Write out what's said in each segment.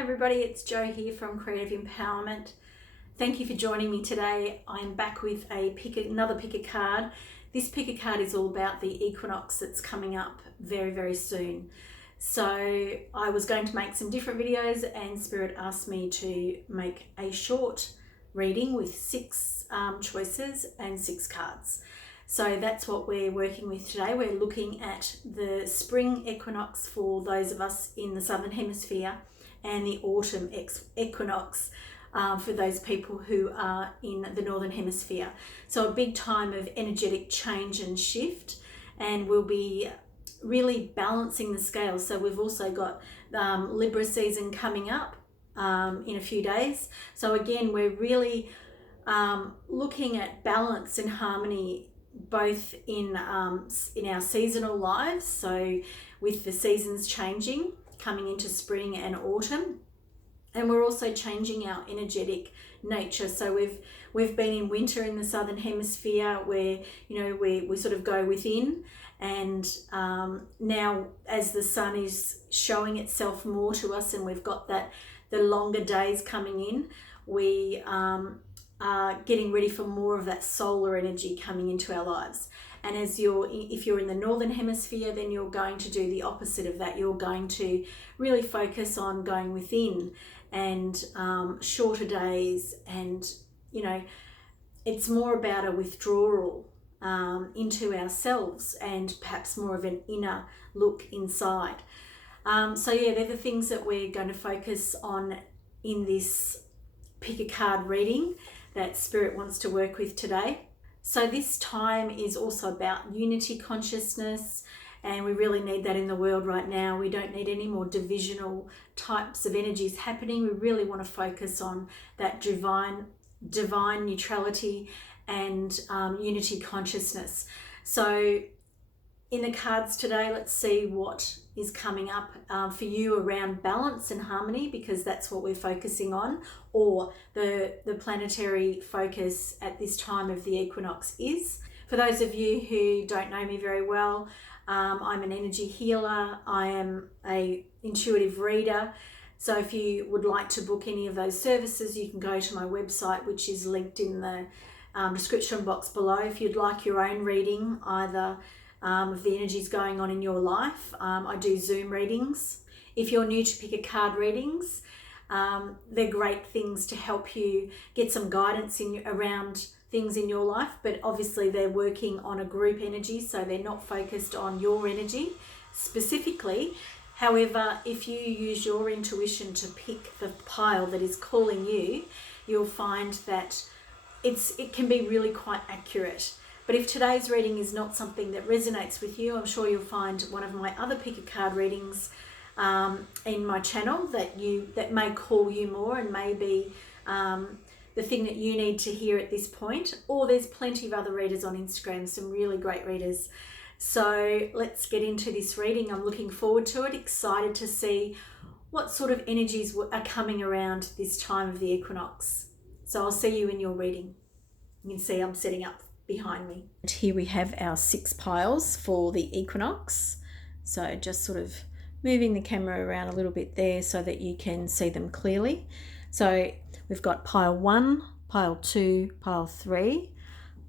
Hi everybody, it's Jo here from Creative Empowerment. Thank you for joining me today. I'm back with another pick a card. This pick a card is all about the equinox that's coming up very, very soon. So I was going to make some different videos and Spirit asked me to make a short reading with 6 choices and 6 cards. So that's what we're working with today. We're looking at the spring equinox for those of us in the Southern Hemisphere and the autumn equinox for those people who are in the Northern Hemisphere. So a big time of energetic change and shift, and we'll be really balancing the scales. So we've also got Libra season coming up in a few days. So again, we're really looking at balance and harmony both in our seasonal lives, so with the seasons changing, coming into spring and autumn, and we're also changing our energetic nature. So we've been in winter in the Southern Hemisphere where we sort of go within, and now as the sun is showing itself more to us and we've got the longer days coming in, we are getting ready for more of that solar energy coming into our lives. And if you're in the Northern Hemisphere, then you're going to do the opposite of that. You're going to really focus on going within and shorter days, and it's more about a withdrawal into ourselves and perhaps more of an inner look inside. So yeah, they're the things that we're going to focus on in this pick a card reading that Spirit wants to work with today. So this time is also about unity consciousness, and we really need that in the world right now. We don't need any more divisional types of energies happening. We really want to focus on that divine neutrality and unity consciousness. So in the cards today, let's see what is coming up for you around balance and harmony, because that's what we're focusing on, or the planetary focus at this time of the equinox is. For those of you who don't know me very well, I'm an energy healer. I am an intuitive reader. So if you would like to book any of those services, you can go to my website, which is linked in the description box below. If you'd like your own reading, either of the energies going on in your life, I do Zoom readings. If you're new to pick a card readings, they're great things to help you get some guidance around things in your life, but obviously they're working on a group energy, so they're not focused on your energy specifically. However, if you use your intuition to pick the pile that is calling you, you'll find that it can be really quite accurate. But if today's reading is not something that resonates with you, I'm sure you'll find one of my other pick a card readings in my channel that may call you more and may be the thing that you need to hear at this point. Or there's plenty of other readers on Instagram, some really great readers. So let's get into this reading. I'm looking forward to it, excited to see what sort of energies are coming around this time of the equinox. So I'll see you in your reading. You can see I'm setting up behind me. And here we have our 6 piles for the equinox. So just sort of moving the camera around a little bit there so that you can see them clearly. So we've got pile 1, pile 2, pile 3,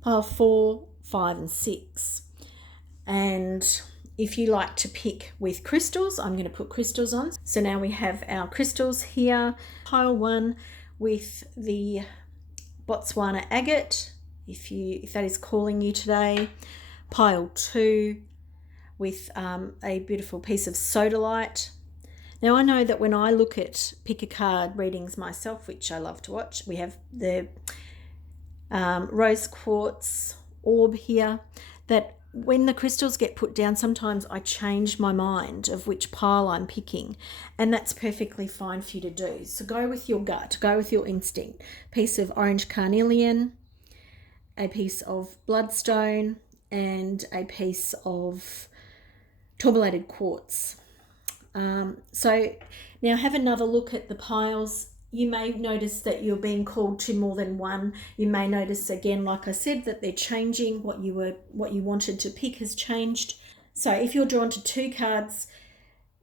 pile 4, 5 and 6. And if you like to pick with crystals, I'm going to put crystals on. So now we have our crystals here. Pile 1 with the Botswana agate, if that is calling you today. Pile 2 with a beautiful piece of sodalite. Now I know that when I look at pick a card readings myself, which I love to watch, we have the rose quartz orb here, that when the crystals get put down, sometimes I change my mind of which pile I'm picking, and that's perfectly fine for you to do. So go with your gut, go with your instinct. Piece of orange carnelian, a piece of bloodstone, and a piece of tourmalated quartz. So now have another look at the piles. You may notice that you're being called to more than one. You may notice again, like I said, that they're changing. What you wanted to pick has changed. So if you're drawn to 2 cards,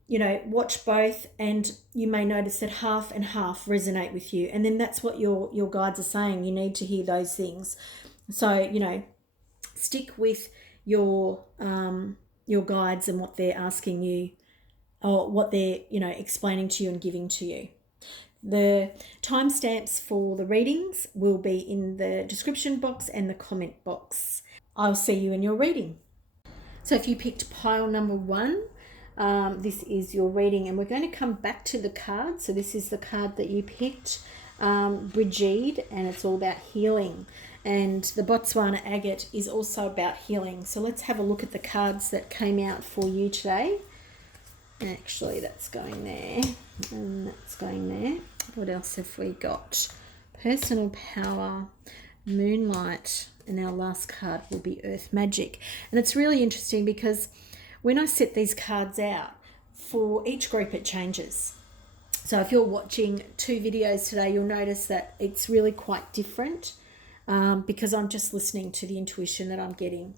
watch both, and you may notice that half and half resonate with you. And then that's what your guides are saying. You need to hear those things. So, stick with your guides and what they're asking you, or what they're, explaining to you and giving to you. The timestamps for the readings will be in the description box and the comment box. I'll see you in your reading. So if you picked pile number 1, this is your reading, and we're going to come back to the card. So this is the card that you picked, Brigitte, and it's all about healing. And the Botswana Agate is also about healing. So let's have a look at the cards that came out for you today. Actually, that's going there, and that's going there. What else have we got? Personal power, moonlight, and our last card will be earth magic. And it's really interesting because when I set these cards out, for each group it changes. So if you're watching 2 videos today, you'll notice that it's really quite different, because I'm just listening to the intuition that I'm getting.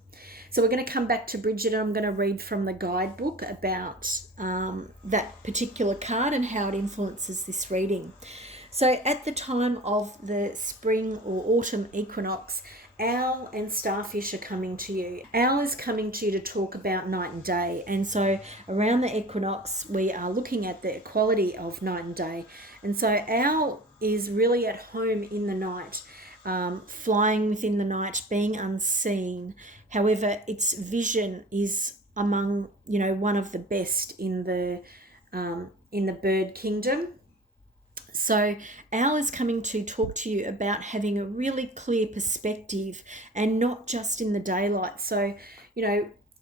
So we're going to come back to Bridget, and I'm going to read from the guidebook about that particular card and how it influences this reading. So at the time of the spring or autumn equinox, Owl and Starfish are coming to you. Owl is coming to you to talk about night and day. And so around the equinox, we are looking at the equality of night and day. And so Owl is really at home in the night, flying within the night, being unseen. However, its vision is among, one of the best in the bird kingdom. So Owl is coming to talk to you about having a really clear perspective, and not just in the daylight. So,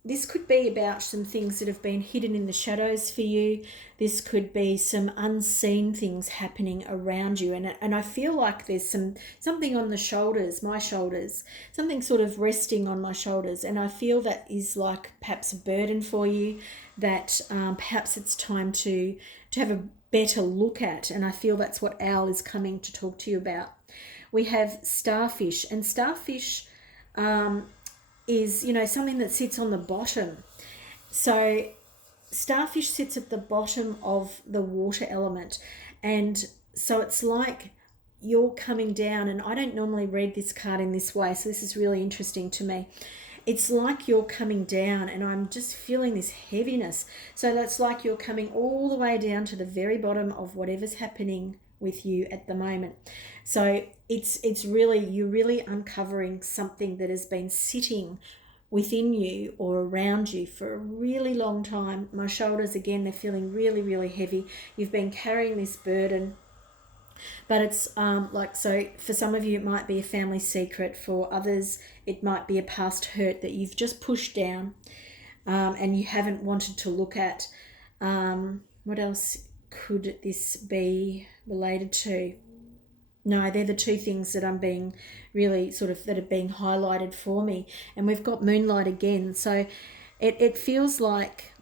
this could be about some things that have been hidden in the shadows for you. This could be some unseen things happening around you. And I feel like there's something on the shoulders, my shoulders, something sort of resting on my shoulders. And I feel that is like perhaps a burden for you, that perhaps it's time to have a better look at. And I feel that's what Owl is coming to talk to you about. We have Starfish, and Starfish is, something that sits on the bottom. So Starfish sits at the bottom of the water element. And so it's like you're coming down, and I don't normally read this card in this way, so this is really interesting to me. It's like you're coming down, and I'm just feeling this heaviness. So that's like you're coming all the way down to the very bottom of whatever's happening with you at the moment. So it's really, you're really uncovering something that has been sitting within you or around you for a really long time. My shoulders, again, they're feeling really, really heavy. You've been carrying this burden. But it's so for some of you, it might be a family secret. For others, it might be a past hurt that you've just pushed down, and you haven't wanted to look at. What else could this be related to? No, they're the 2 things that I'm being really that are being highlighted for me. And we've got moonlight again. So it feels like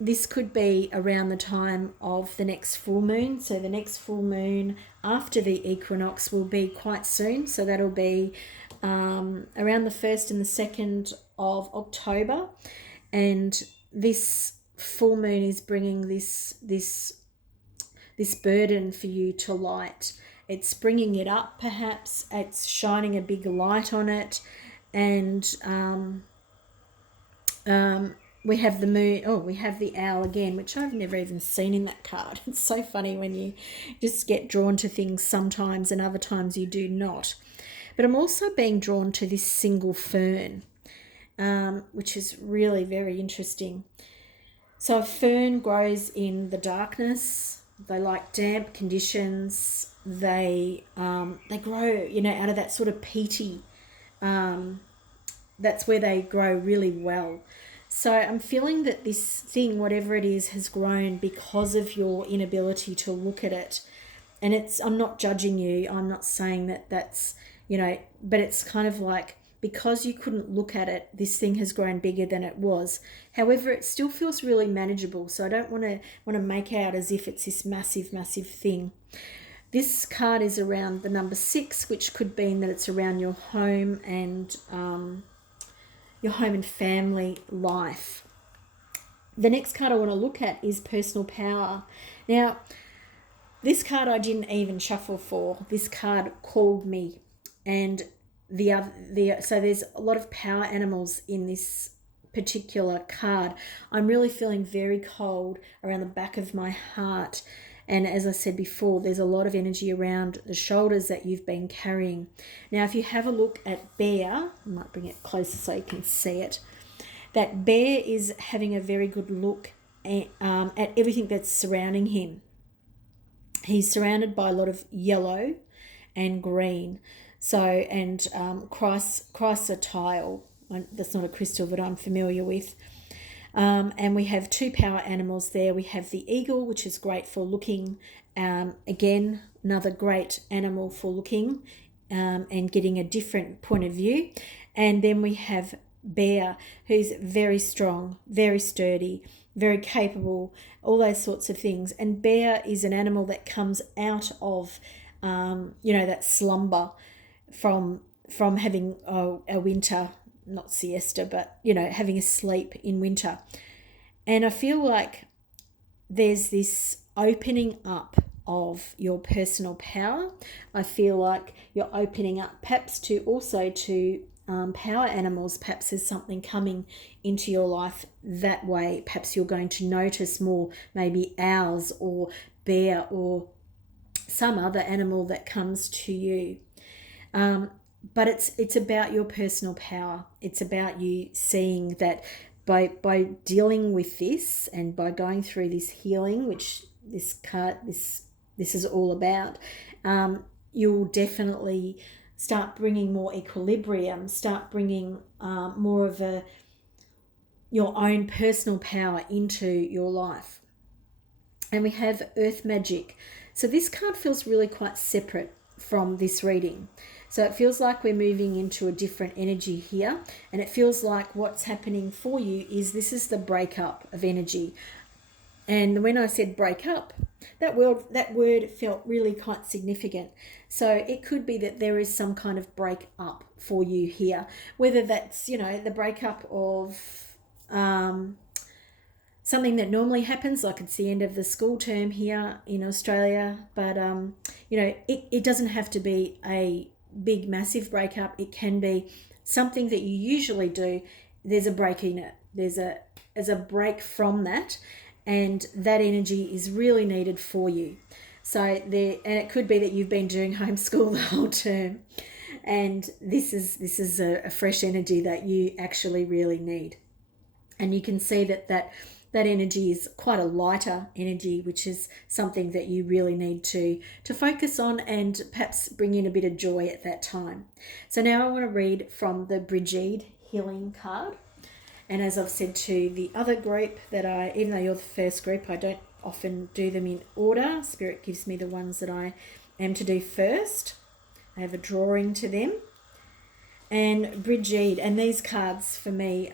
this could be around the time of the next full moon. So the next full moon after the equinox will be quite soon. So that'll be around the 1st and the 2nd of October. And this full moon is bringing this burden for you to light. It's bringing it up, perhaps. It's shining a big light on it. And we have the moon. We have the owl again, which I've never even seen in that card. It's so funny when you just get drawn to things sometimes, and other times you do not. But I'm also being drawn to this single fern, which is really very interesting. So a fern grows in the darkness. They like damp conditions. They grow, out of that sort of peaty. That's where they grow really well. So I'm feeling that this thing, whatever it is, has grown because of your inability to look at it. And I'm not judging you. I'm not saying that that's, but it's kind of like, because you couldn't look at it, this thing has grown bigger than it was. However, it still feels really manageable. So I don't want to make out as if it's this massive, massive thing. This card is around the number 6, which could mean that it's around your home and family life. The next card I want to look at is personal power. Now, this card I didn't even shuffle for. This card called me, and so there's a lot of power animals in this particular card. I'm really feeling very cold around the back of my heart, and as I said before, there's a lot of energy around the shoulders that you've been carrying. Now, if you have a look at Bear, I might bring it closer so you can see it. That Bear is having a very good look at everything that's surrounding him. He's surrounded by a lot of yellow and green. So, and chrysotile, that's not a crystal that I'm familiar with. And we have two power animals there. We have the eagle, which is great for looking. Again, another great animal for looking and getting a different point of view. And then we have Bear, who's very strong, very sturdy, very capable, all those sorts of things. And Bear is an animal that comes out of, that slumber from having a winter, not siesta, but, having a sleep in winter. And I feel like there's this opening up of your personal power. I feel like you're opening up perhaps to power animals. Perhaps there's something coming into your life that way. Perhaps you're going to notice more, maybe owls or bear or some other animal that comes to you. But it's about your personal power. It's about you seeing that by dealing with this and by going through this healing, which this is all about, you'll definitely start bringing more equilibrium, start bringing more of your own personal power into your life. And we have Earth Magic. So this card feels really quite separate from this reading. So it feels like we're moving into a different energy here, and it feels like what's happening for you is this is the breakup of energy. And when I said break up, that word felt really quite significant. So it could be that there is some kind of break up for you here, whether that's, the breakup of something that normally happens, like it's the end of the school term here in Australia. But, it doesn't have to be a big, massive breakup. It can be something that you usually do. There's a break in it. There's a break from that. And that energy is really needed for you. And it could be that you've been doing homeschool the whole term, and this is a fresh energy that you actually really need. And you can see that energy is quite a lighter energy, which is something that you really need to focus on and perhaps bring in a bit of joy at that time. So now I want to read from the Brigitte healing card. And as I've said to the other group, even though you're the first group, I don't often do them in order. Spirit gives me the ones that I am to do first. I have a drawing to them. And Brigitte, and these cards for me,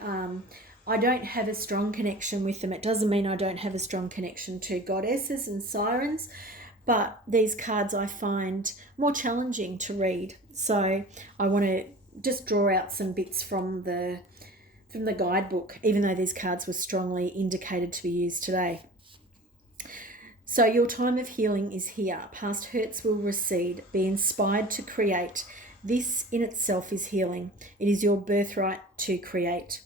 I don't have a strong connection with them. It doesn't mean I don't have a strong connection to goddesses and sirens, but these cards I find more challenging to read. So I want to just draw out some bits from the guidebook, even though these cards were strongly indicated to be used today. So your time of healing is here. Past hurts will recede. Be inspired to create. This in itself is healing. It is your birthright to create.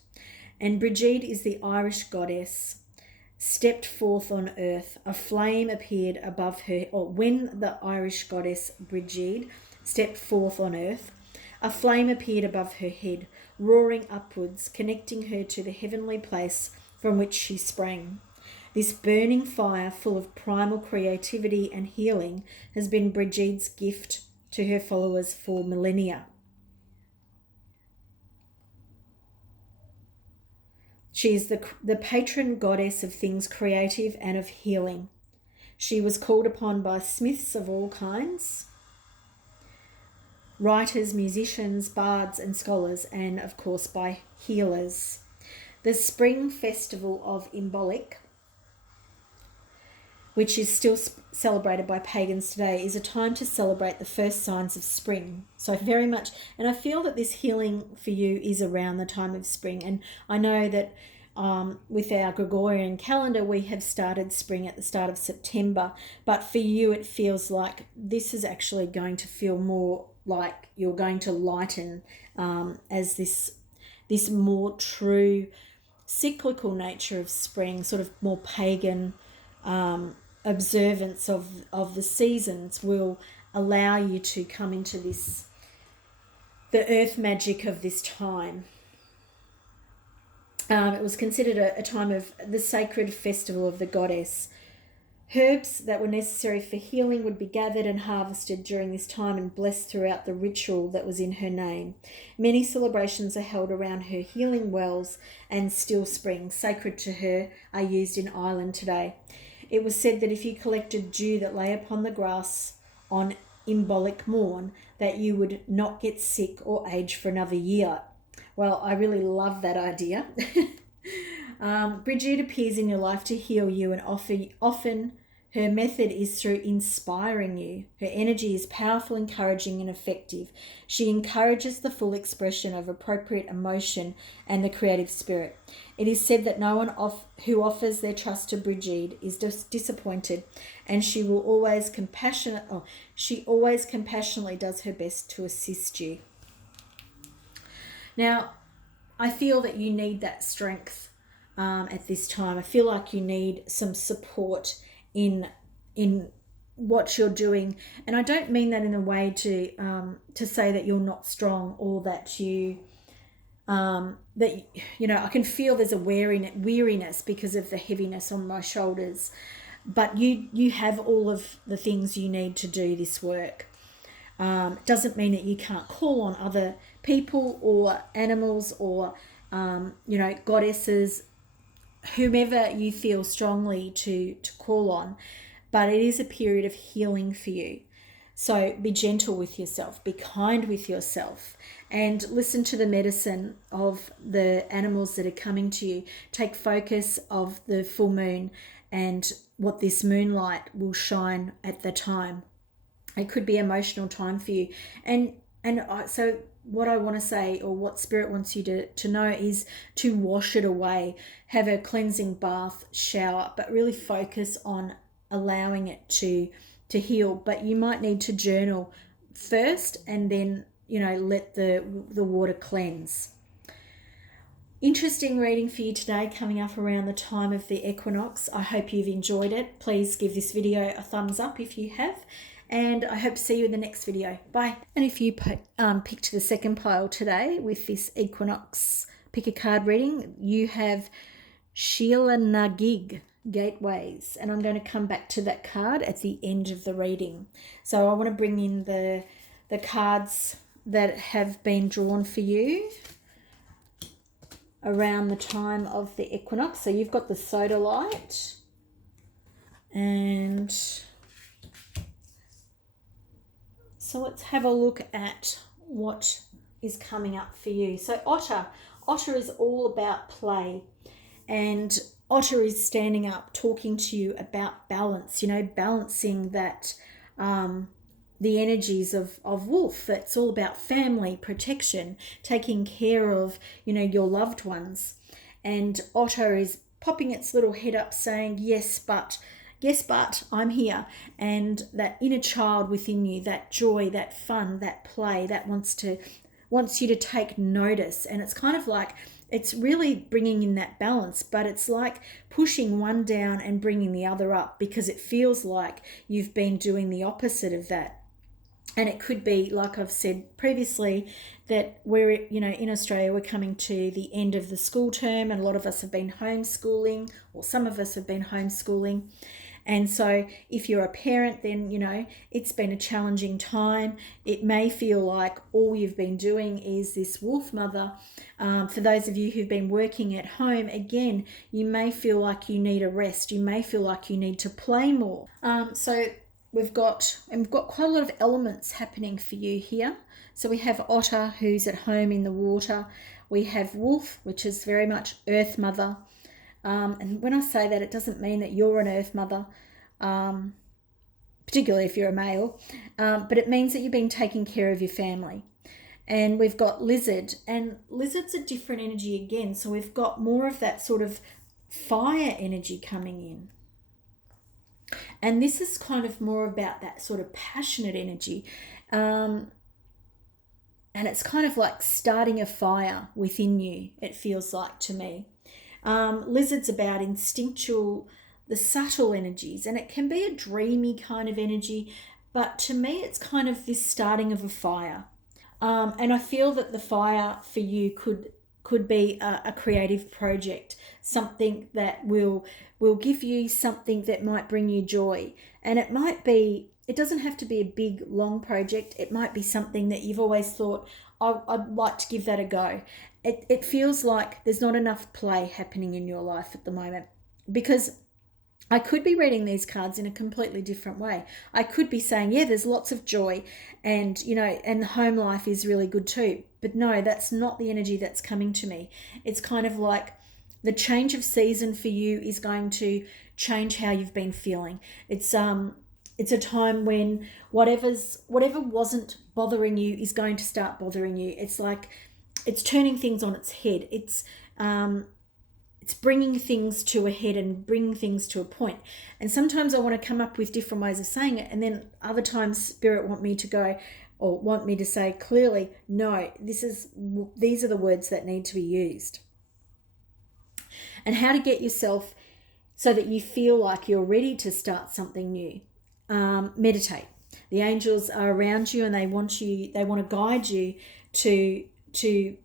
And Brigitte is the Irish goddess, stepped forth on earth. A flame appeared above her, or when the Irish goddess Brigitte stepped forth on earth, a flame appeared above her head, roaring upwards, connecting her to the heavenly place from which she sprang. This burning fire, full of primal creativity and healing, has been Brigitte's gift to her followers for millennia. She is the patron goddess of things creative and of healing. She was called upon by smiths of all kinds, writers, musicians, bards and scholars, and of course by healers. The spring festival of Imbolc, which is still celebrated by pagans today, is a time to celebrate the first signs of spring. So very much, and I feel that this healing for you is around the time of spring. And I know that With our Gregorian calendar, we have started spring at the start of September, but for you it feels like this is actually going to feel more like you're going to lighten as this more true cyclical nature of spring, sort of more pagan observance of the seasons will allow you to come into the earth magic of this time. It was considered a time of the sacred festival of the goddess. Herbs that were necessary for healing would be gathered and harvested during this time and blessed throughout the ritual that was in her name. Many celebrations are held around her healing wells and still springs, sacred to her, are used in Ireland today. It was said that if you collected dew that lay upon the grass on Imbolc morn, that you would not get sick or age for another year. Well, I really love that idea. Brigitte appears in your life to heal you, and often her method is through inspiring you. Her energy is powerful, encouraging, and effective. She encourages the full expression of appropriate emotion and the creative spirit. It is said that no one who offers their trust to Brigitte is disappointed, and she always compassionately does her best to assist you. Now, I feel that you need that strength at this time. I feel like you need some support in what you're doing, and I don't mean that in a way to say that you're not strong or that you I can feel there's a weariness because of the heaviness on my shoulders, but you have all of the things you need to do this work. Doesn't mean that you can't call on other people or animals or goddesses, whomever you feel strongly to call on, but it is a period of healing for you. So be gentle with yourself, be kind with yourself, and listen to the medicine of the animals that are coming to you. Take focus of the full moon and what this moonlight will shine at the time. It could be an emotional time for you. So what I want to say, or what Spirit wants you to know, is to wash it away. Have a cleansing bath, shower, but really focus on allowing it to heal. But you might need to journal first and then, let the water cleanse. Interesting reading for you today, coming up around the time of the equinox. I hope you've enjoyed it. Please give this video a thumbs up if you have. And I hope to see you in the next video. Bye. And if you picked the second pile today with this Equinox pick a card reading, you have Sheila Nagig, Gateways. And I'm going to come back to that card at the end of the reading. So I want to bring in the cards that have been drawn for you around the time of the equinox. So you've got the Sodalite, and so let's have a look at what is coming up for you. So Otter is all about play, and Otter is standing up, talking to you about balance, balancing that, the energies of Wolf. That's all about family, protection, taking care of, your loved ones. And Otter is popping its little head up saying, yes, but I'm here. And that inner child within you, that joy, that fun, that play, that wants you to take notice. And it's kind of like, it's really bringing in that balance, but it's like pushing one down and bringing the other up, because it feels like you've been doing the opposite of that. And it could be, like I've said previously, that we're, in Australia, we're coming to the end of the school term, and a lot of us have been homeschooling, or some of us have been homeschooling. And so if you're a parent, then, it's been a challenging time. It may feel like all you've been doing is this wolf mother. For those of you who've been working at home, again, you may feel like you need a rest. You may feel like you need to play more. So we've got quite a lot of elements happening for you here. So we have Otter, who's at home in the water. We have Wolf, which is very much Earth Mother. And when I say that, it doesn't mean that you're an Earth Mother, particularly if you're a male, but it means that you've been taking care of your family. And we've got lizard, and lizard's a different energy again. So we've got more of that sort of fire energy coming in. And this is kind of more about that sort of passionate energy. And it's kind of like starting a fire within you, it feels like to me. Lizard's about instinctual, the subtle energies, and it can be a dreamy kind of energy, but to me it's kind of this starting of a fire. And I feel that the fire for you could be a creative project, something that will give you something that might bring you joy. And it doesn't have to be a big, long project. It might be something that you've always thought, I'd like to give that a go. It feels like there's not enough play happening in your life at the moment, because I could be reading these cards in a completely different way. I could be saying, yeah, there's lots of joy and, and the home life is really good too. But no, that's not the energy that's coming to me. It's kind of like the change of season for you is going to change how you've been feeling. It's a time when whatever wasn't bothering you is going to start bothering you. It's like it's turning things on its head. It's bringing things to a head and bringing things to a point. And sometimes I want to come up with different ways of saying it, and then other times Spirit want me to say clearly, no, these are the words that need to be used. And how to get yourself so that you feel like you're ready to start something new. Meditate. The angels are around you, and they want to guide you to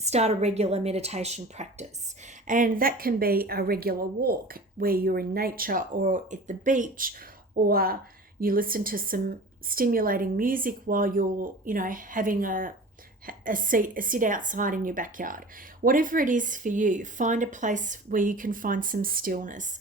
start a regular meditation practice. And that can be a regular walk where you're in nature or at the beach, or you listen to some stimulating music while you're, having a sit outside in your backyard. Whatever it is for you, find a place where you can find some stillness.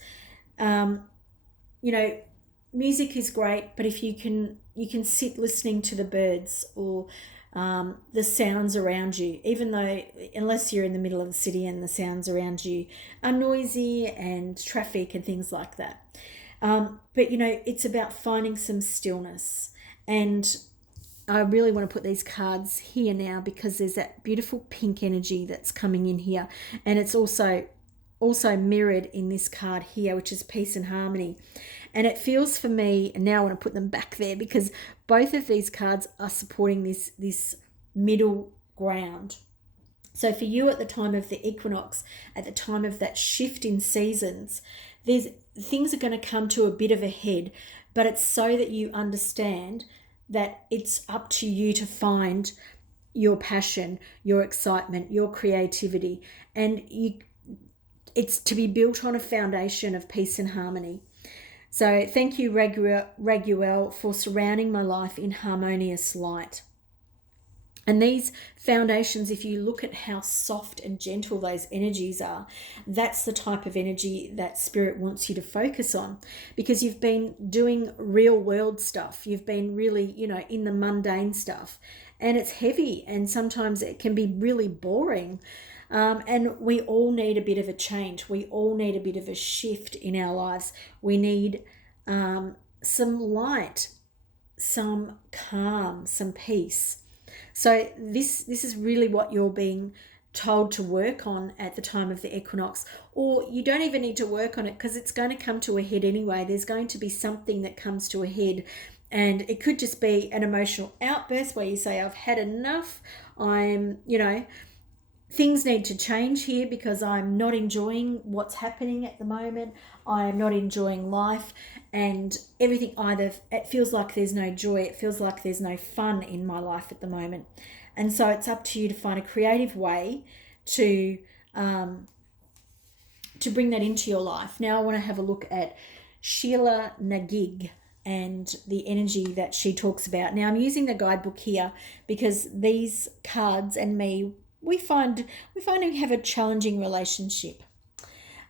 Music is great, but if you can sit listening to the birds or the sounds around you, even though, unless you're in the middle of the city and the sounds around you are noisy and traffic and things like that. But it's about finding some stillness. And I really want to put these cards here now because there's that beautiful pink energy that's coming in here, and it's also mirrored in this card here, which is peace and harmony. And it feels for me, and now I want to put them back there because both of these cards are supporting this middle ground. So for you at the time of the equinox, at the time of that shift in seasons, things are going to come to a bit of a head, but it's so that you understand that it's up to you to find your passion, your excitement, your creativity, and it's to be built on a foundation of peace and harmony. So thank you, Raguel, for surrounding my life in harmonious light. And these foundations, if you look at how soft and gentle those energies are, that's the type of energy that Spirit wants you to focus on, because you've been doing real world stuff. You've been really, in the mundane stuff, and it's heavy, and sometimes it can be really boring. And we all need a bit of a change. We all need a bit of a shift in our lives. We need some light, some calm, some peace. So this is really what you're being told to work on at the time of the equinox. Or you don't even need to work on it because it's going to come to a head anyway. There's going to be something that comes to a head. And it could just be an emotional outburst where you say, I've had enough. Things need to change here because I'm not enjoying what's happening at the moment. I'm not enjoying life, and everything, either it feels like there's no joy, it feels like there's no fun in my life at the moment. And so it's up to you to find a creative way to bring that into your life. Now I want to have a look at Sheila Nagig and the energy that she talks about. Now I'm using the guidebook here because these cards and me, we find we have a challenging relationship.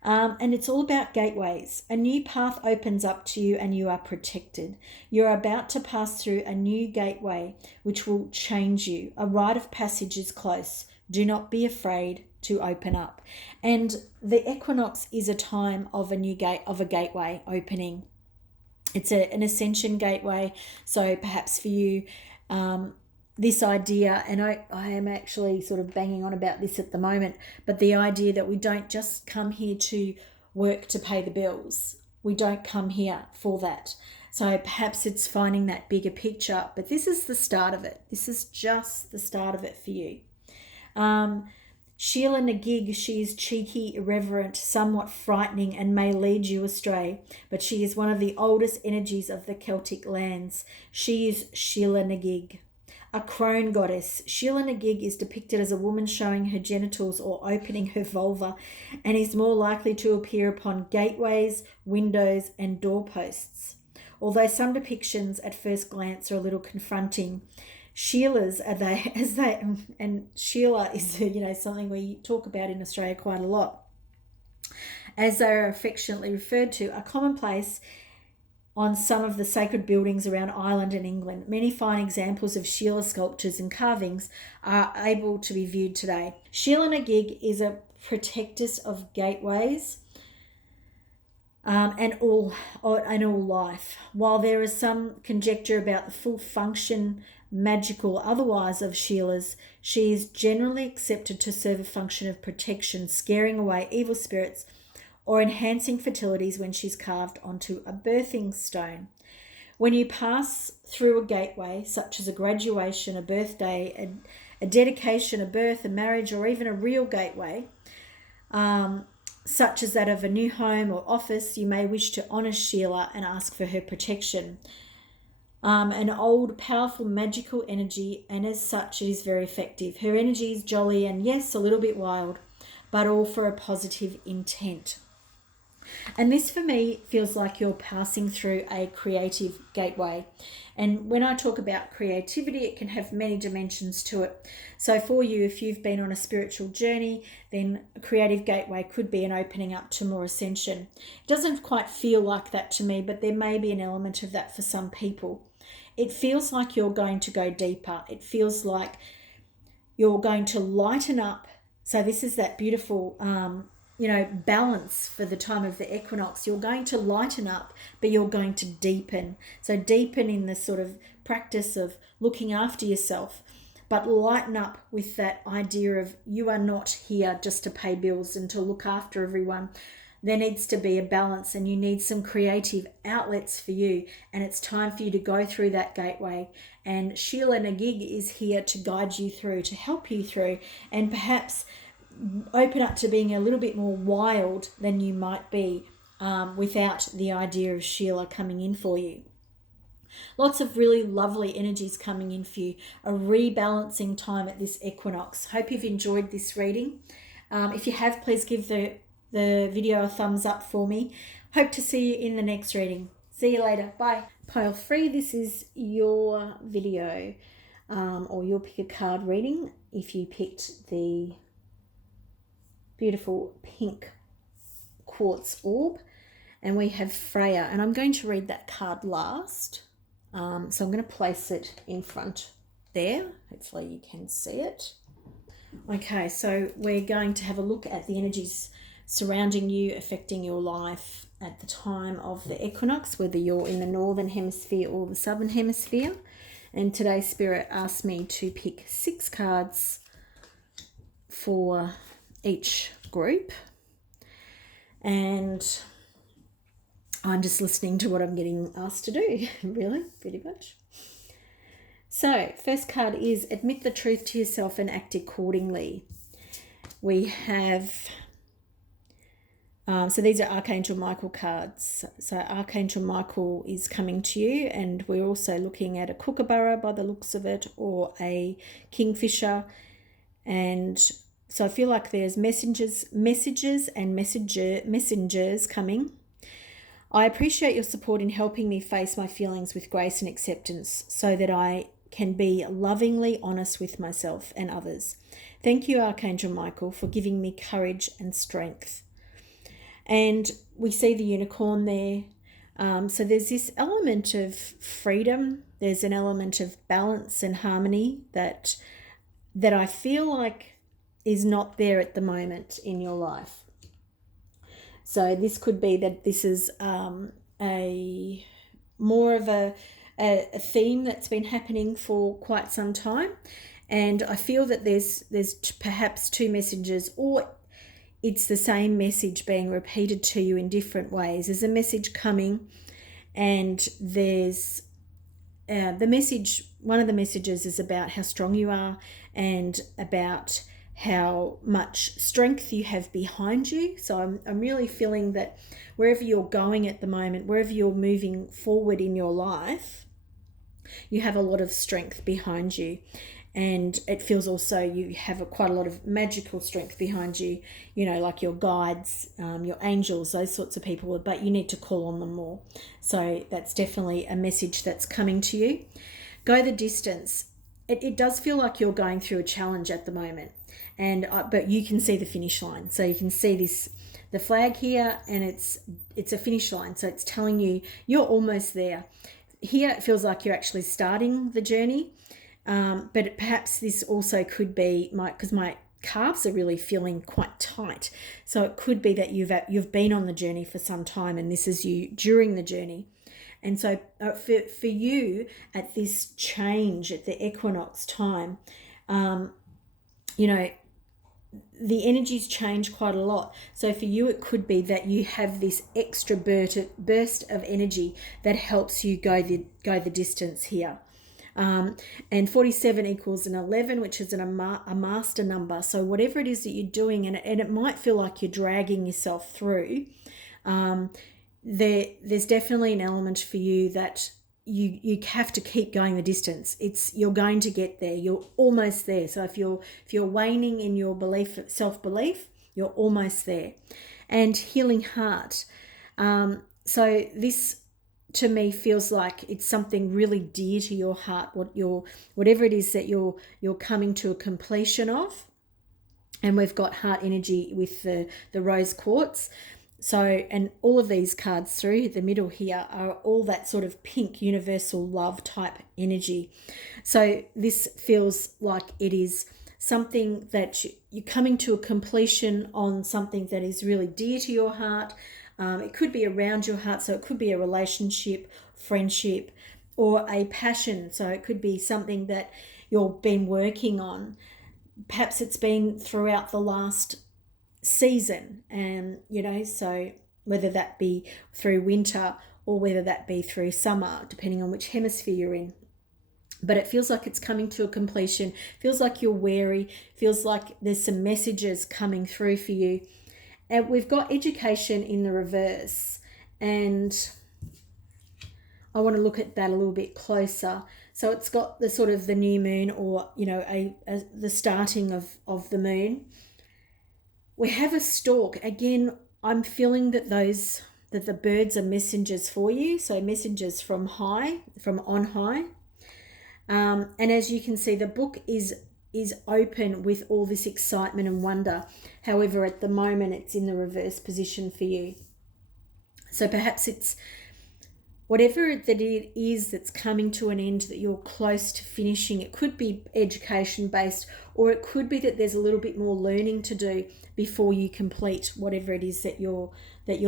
And it's all about gateways. A new path opens up to you and you are protected. You're about to pass through a new gateway which will change you. A rite of passage is close. Do not be afraid to open up. And the equinox is a time of a gateway opening. It's an ascension gateway. So perhaps for you, this idea, and I am actually sort of banging on about this at the moment, but the idea that we don't just come here to work to pay the bills. We don't come here for that. So perhaps it's finding that bigger picture, but this is the start of it. This is just the start of it for you. Sheila Nagig, she is cheeky, irreverent, somewhat frightening, and may lead you astray, but she is one of the oldest energies of the Celtic lands. She is Sheila Nagig. A crone goddess, Sheila Nagig is depicted as a woman showing her genitals or opening her vulva, and is more likely to appear upon gateways, windows, and doorposts. Although some depictions at first glance are a little confronting, Sheilas and Sheila is something we talk about in Australia quite a lot, as they are affectionately referred to, are commonplace on some of the sacred buildings around Ireland and England. Many fine examples of Sheila sculptures and carvings are able to be viewed today. Sheila Nagig is a protectress of gateways and all life. While there is some conjecture about the full function, magical otherwise, of Sheilas, she is generally accepted to serve a function of protection, scaring away evil spirits, or enhancing fertilities when she's carved onto a birthing stone. When you pass through a gateway, such as a graduation, a birthday, a dedication, a birth, a marriage, or even a real gateway, such as that of a new home or office, you may wish to honour Sheila and ask for her protection. An old, powerful, magical energy, and as such, it is very effective. Her energy is jolly and, yes, a little bit wild, but all for a positive intent. And this for me feels like you're passing through a creative gateway. And when I talk about creativity, it can have many dimensions to it. So for you, if you've been on a spiritual journey, then a creative gateway could be an opening up to more ascension. It doesn't quite feel like that to me, but there may be an element of that for some people. It feels like you're going to go deeper. It feels like you're going to lighten up. So this is that beautiful balance for the time of the equinox. You're going to lighten up, but you're going to deepen. So deepen in the sort of practice of looking after yourself, but lighten up with that idea of you are not here just to pay bills and to look after everyone. There needs to be a balance, and you need some creative outlets for you, and it's time for you to go through that gateway. And Sheila Nagig is here to guide you through, to help you through, and perhaps open up to being a little bit more wild than you might be without the idea of Sheila coming in for you. Lots of really lovely energies coming in for you. A rebalancing time at this equinox. Hope you've enjoyed this reading. If you have, please give the video a thumbs up for me. Hope to see you in the next reading. See you later. Bye. Pile 3, this is your video or your pick a card reading if you picked the beautiful pink quartz orb, and we have Freya, and I'm going to read that card last, so I'm going to place it in front there. Hopefully you can see it. Okay, so we're going to have a look at the energies surrounding you, affecting your life at the time of the equinox, whether you're in the northern hemisphere or the southern hemisphere. And today Spirit asked me to pick 6 cards for each group, and I'm just listening to what I'm getting asked to do, really, pretty much. So, first card is admit the truth to yourself and act accordingly. We have, so these are Archangel Michael cards. So Archangel Michael is coming to you, and we're also looking at a kookaburra by the looks of it, or a kingfisher, and so I feel like there's messages and messengers coming. I appreciate your support in helping me face my feelings with grace and acceptance so that I can be lovingly honest with myself and others. Thank you, Archangel Michael, for giving me courage and strength. And we see the unicorn there. So there's this element of freedom. There's an element of balance and harmony that I feel like is not there at the moment in your life. So this could be that this is a more of a a theme that's been happening for quite some time. And I feel that there's perhaps two messages, or it's the same message being repeated to you in different ways. There's a message coming, and there's the message. One of the messages is about how strong you are and about how much strength you have behind you. So I'm really feeling that wherever you're going at the moment, wherever you're moving forward in your life, you have a lot of strength behind you. And it feels also you have quite a lot of magical strength behind you, like your guides, your angels, those sorts of people, but you need to call on them more. So that's definitely a message that's coming to you. Go the distance. It does feel like you're going through a challenge at the moment, but you can see the finish line. So you can see the flag here, and it's a finish line. So it's telling you you're almost there. Here it feels like you're actually starting the journey. But perhaps this also could be because my calves are really feeling quite tight. So it could be that you've been on the journey for some time, and this is you during the journey. And so for you at this change at the equinox time, the energies change quite a lot. So for you, it could be that you have this extra burst of energy that helps you go the distance here. And 47 equals an 11, which is a master number. So whatever it is that you're doing, and it might feel like you're dragging yourself through, there's definitely an element for you that you have to keep going the distance. You're going to get there. You're almost there. So if you're waning in your self-belief, you're almost there. And healing heart. So this, to me, feels like it's something really dear to your heart, whatever it is that you're coming to a completion of. And we've got heart energy with the rose quartz. So, and all of these cards through the middle here are all that sort of pink universal love type energy. So this feels like it is something that you're coming to a completion on, something that is really dear to your heart. It could be around your heart, so it could be a relationship, friendship, or a passion. So it could be something that you've been working on. Perhaps it's been throughout the last season, and so whether that be through winter or whether that be through summer, depending on which hemisphere you're in. But it feels like it's coming to a completion, feels like you're wary, feels like there's some messages coming through for you. And we've got education in the reverse, and I want to look at that a little bit closer. So it's got the sort of the new moon, or the starting of the moon. We have a stork. Again, I'm feeling that the birds are messengers for you. So messengers from on high. And as you can see, the book is open with all this excitement and wonder. However, at the moment, it's in the reverse position for you. So perhaps it's whatever that it is that's coming to an end, that you're close to finishing. It could be education based, or it could be that there's a little bit more learning to do before you complete whatever it is that you're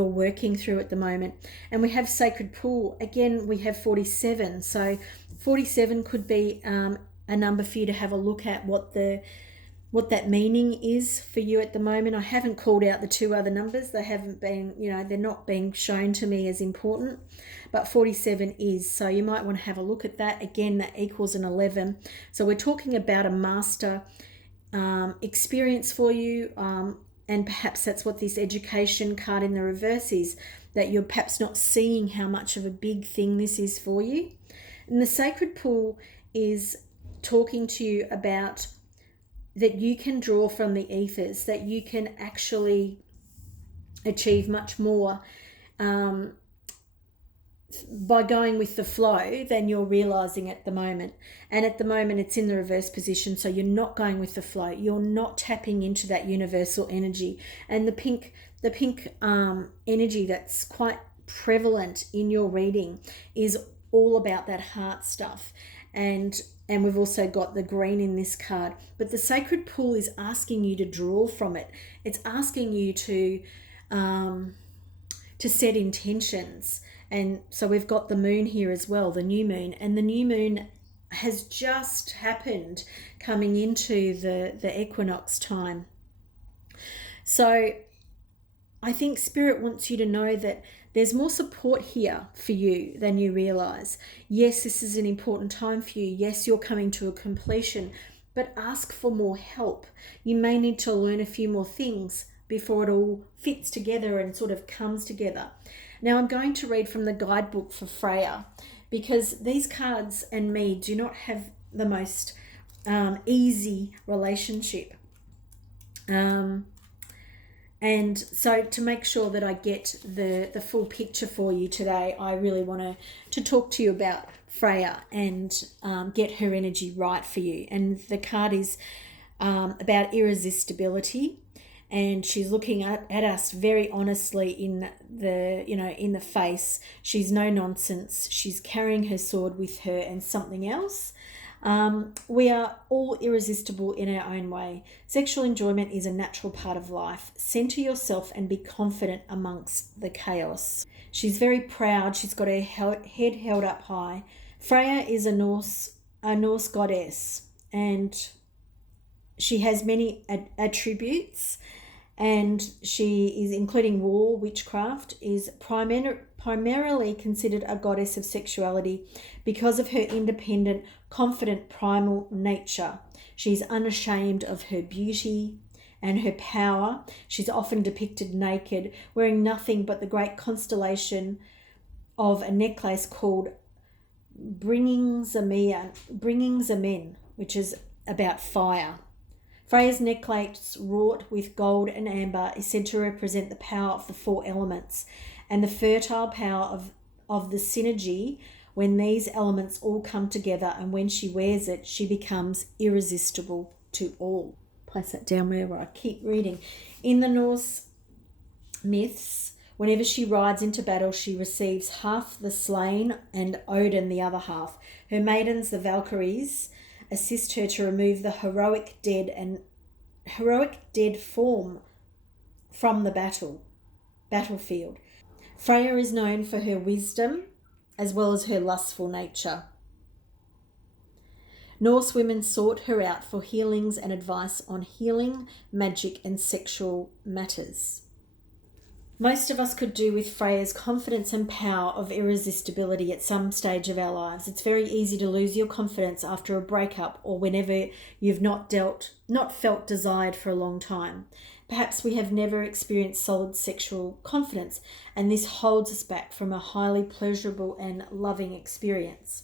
working through at the moment. And we have sacred pool. Again, we have 47. So 47 could be a number for you to have a look at what that meaning is for you at the moment. I haven't called out the two other numbers. They haven't been, they're not being shown to me as important, but 47 is. So you might want to have a look at that. Again, that equals an 11. So we're talking about a master experience for you. And perhaps that's what this education card in the reverse is, that you're perhaps not seeing how much of a big thing this is for you. And the sacred pool is talking to you about that you can draw from the ethers, that you can actually achieve much more by going with the flow than you're realizing at the moment. And at the moment, it's in the reverse position, so you're not going with the flow. You're not tapping into that universal energy. And the pink energy that's quite prevalent in your reading is all about that heart stuff. And we've also got the green in this card. But the sacred pool is asking you to draw from it. It's asking you to set intentions And so we've got the moon here as well, the new moon, and the new moon has just happened coming into the equinox time. So I think Spirit wants you to know that there's more support here for you than you realize. Yes, this is an important time for you. Yes, you're coming to a completion, but ask for more help. You may need to learn a few more things before it all fits together and sort of comes together. Now I'm going to read from the guidebook for Freya, because these cards and me do not have the most easy relationship. And so to make sure that I get the full picture for you today, I really want to talk to you about Freya and get her energy right for you. And the card is about irresistibility, and she's looking at us very honestly in the face. She's no nonsense. She's carrying her sword with her and something else. We are all irresistible in our own way. Sexual enjoyment is a natural part of life. Center yourself and be confident amongst the chaos. She's very proud. She's got her head held up high. Freya is a Norse goddess, and she has many attributes, and she is, including war, witchcraft, is primarily considered a goddess of sexuality because of her independent, confident, primal nature. She's unashamed of her beauty and her power. She's often depicted naked, wearing nothing but the great constellation of a necklace called Bringing Zamen, which is about fire. Freya's necklace, wrought with gold and amber, is said to represent the power of the four elements and the fertile power of the synergy when these elements all come together, and when she wears it, she becomes irresistible to all. Place that down where I keep reading. In the Norse myths, whenever she rides into battle, she receives half the slain and Odin the other half. Her maidens, the Valkyries, assist her to remove the heroic dead form from the battlefield. Freya is known for her wisdom as well as her lustful nature. Norse women sought her out for healings and advice on healing, magic, and sexual matters. Most of us could do with Freya's confidence and power of irresistibility at some stage of our lives. It's very easy to lose your confidence after a breakup or whenever you've not felt desired for a long time. Perhaps we have never experienced solid sexual confidence, and this holds us back from a highly pleasurable and loving experience.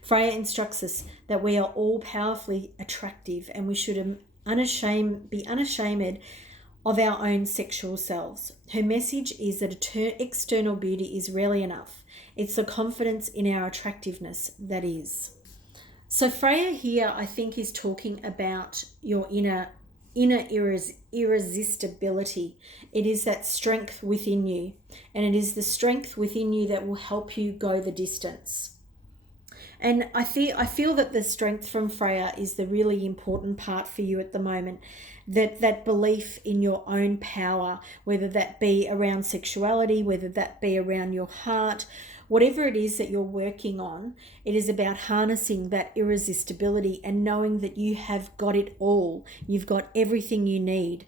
Freya instructs us that we are all powerfully attractive, and we should be unashamed of our own sexual selves. Her message is that external beauty is rarely enough. It's the confidence in our attractiveness that is. So Freya here, I think, is talking about your inner irresistibility. It is that strength within you, and it is the strength within you that will help you go the distance. And I feel that the strength from Freya is the really important part for you at the moment. That belief in your own power, whether that be around sexuality, whether that be around your heart, whatever it is that you're working on, it is about harnessing that irresistibility and knowing that you have got it all. You've got everything you need.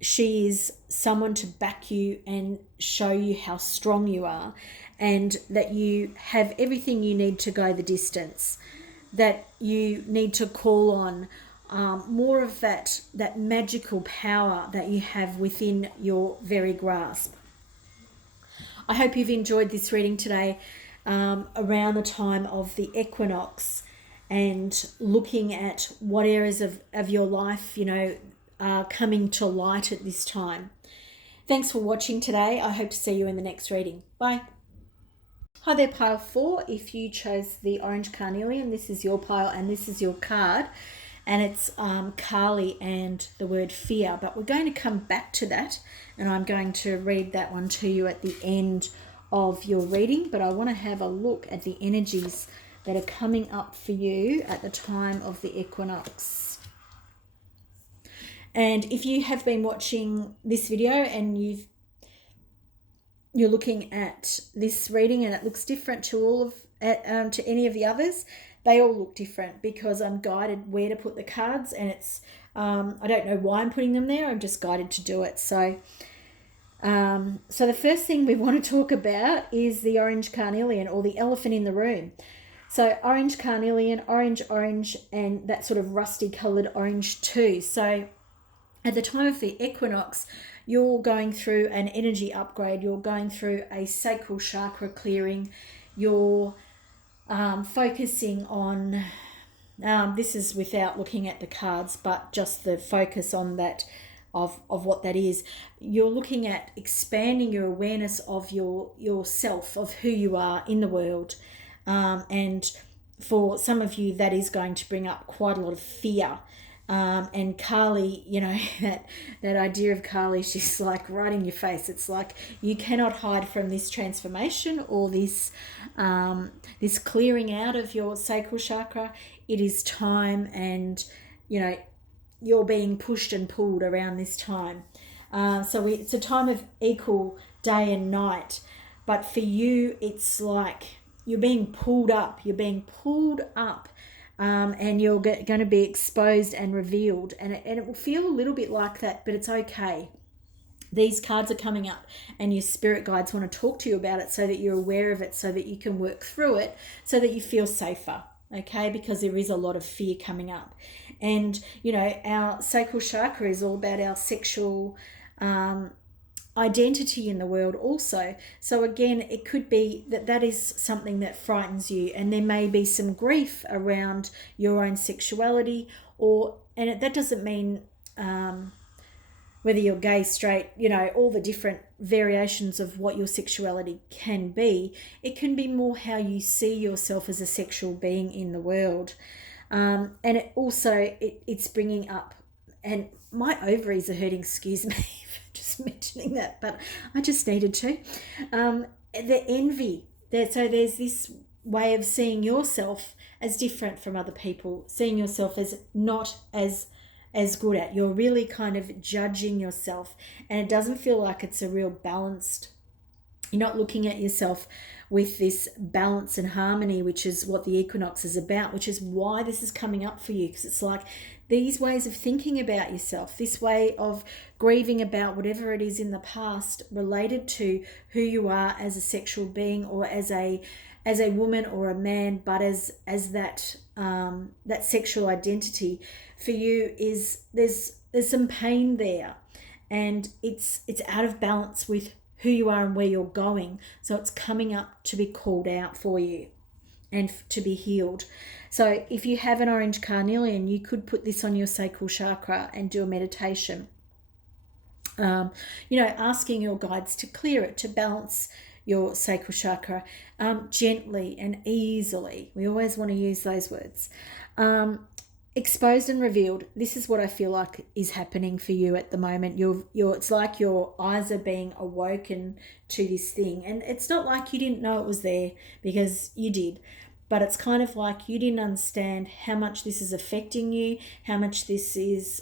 She is someone to back you and show you how strong you are, and that you have everything you need to go the distance, that you need to call on more of that magical power that you have within your very grasp. I hope you've enjoyed this reading today around the time of the equinox, and looking at what areas of your life, are coming to light at this time. Thanks for watching today. I hope to see you in the next reading. Bye. Hi there, pile 4. If you chose the orange carnelian, this is your pile and this is your card. And it's Kali and the word fear. But we're going to come back to that, and I'm going to read that one to you at the end of your reading. But I want to have a look at the energies that are coming up for you at the time of the equinox. And if you have been watching this video and you've you're looking at this reading and it looks different to all of to any of the others, they all look different because I'm guided where to put the cards, and it's I don't know why I'm putting them there. I'm just guided to do it. So so the first thing we want to talk about is the orange carnelian, or the elephant in the room. So orange carnelian, orange, and that sort of rusty coloured orange too. So at the time of the equinox, you're going through an energy upgrade. You're going through a sacral chakra clearing. You're focusing on, this is without looking at the cards, but just the focus on that, of what that is. You're looking at expanding your awareness of yourself, of who you are in the world. And for some of you, that is going to bring up quite a lot of fear. And Kali, you know, that idea of Kali, she's like right in your face. It's like you cannot hide from this transformation, or this this clearing out of your sacral chakra. It is time, and you know, you're being pushed and pulled around this time. So it's a time of equal day and night, but for you, it's like you're being pulled up. You're being pulled up. And you're going to be exposed and revealed, and it will feel a little bit like that, but it's okay. These cards are coming up, and your spirit guides want to talk to you about it so that you're aware of it, so that you can work through it, so that you feel safer, okay? Because there is a lot of fear coming up. And, you know, our sacral chakra is all about our sexual identity in the world also. So again, it could be that is something that frightens you, and there may be some grief around your own sexuality, and that doesn't mean whether you're gay, straight, you know, all the different variations of what your sexuality can be. It can be more how you see yourself as a sexual being in the world. And it also, it's bringing up, and my ovaries are hurting, excuse me just mentioning that, but I just needed to. The envy. So there's this way of seeing yourself as different from other people, seeing yourself as not as good at. You're really kind of judging yourself, and it doesn't feel like it's a real balanced. You're not looking at yourself with this balance and harmony, which is what the equinox is about, which is why this is coming up for you, because it's like these ways of thinking about yourself, this way of grieving about whatever it is in the past related to who you are as a sexual being, or as a woman or a man, but as that that sexual identity for you is there's some pain there, and it's out of balance with who you are and where you're going. So it's coming up to be called out for you and to be healed. So if you have an orange carnelian, you could put this on your sacral chakra and do a meditation. You know, asking your guides to clear it, to balance your sacral chakra gently and easily. We always want to use those words. Exposed and revealed. This is what I feel like is happening for you at the moment. It's like your eyes are being awoken to this thing, and it's not like you didn't know it was there, because you did, but it's kind of like you didn't understand how much this is affecting you, how much this is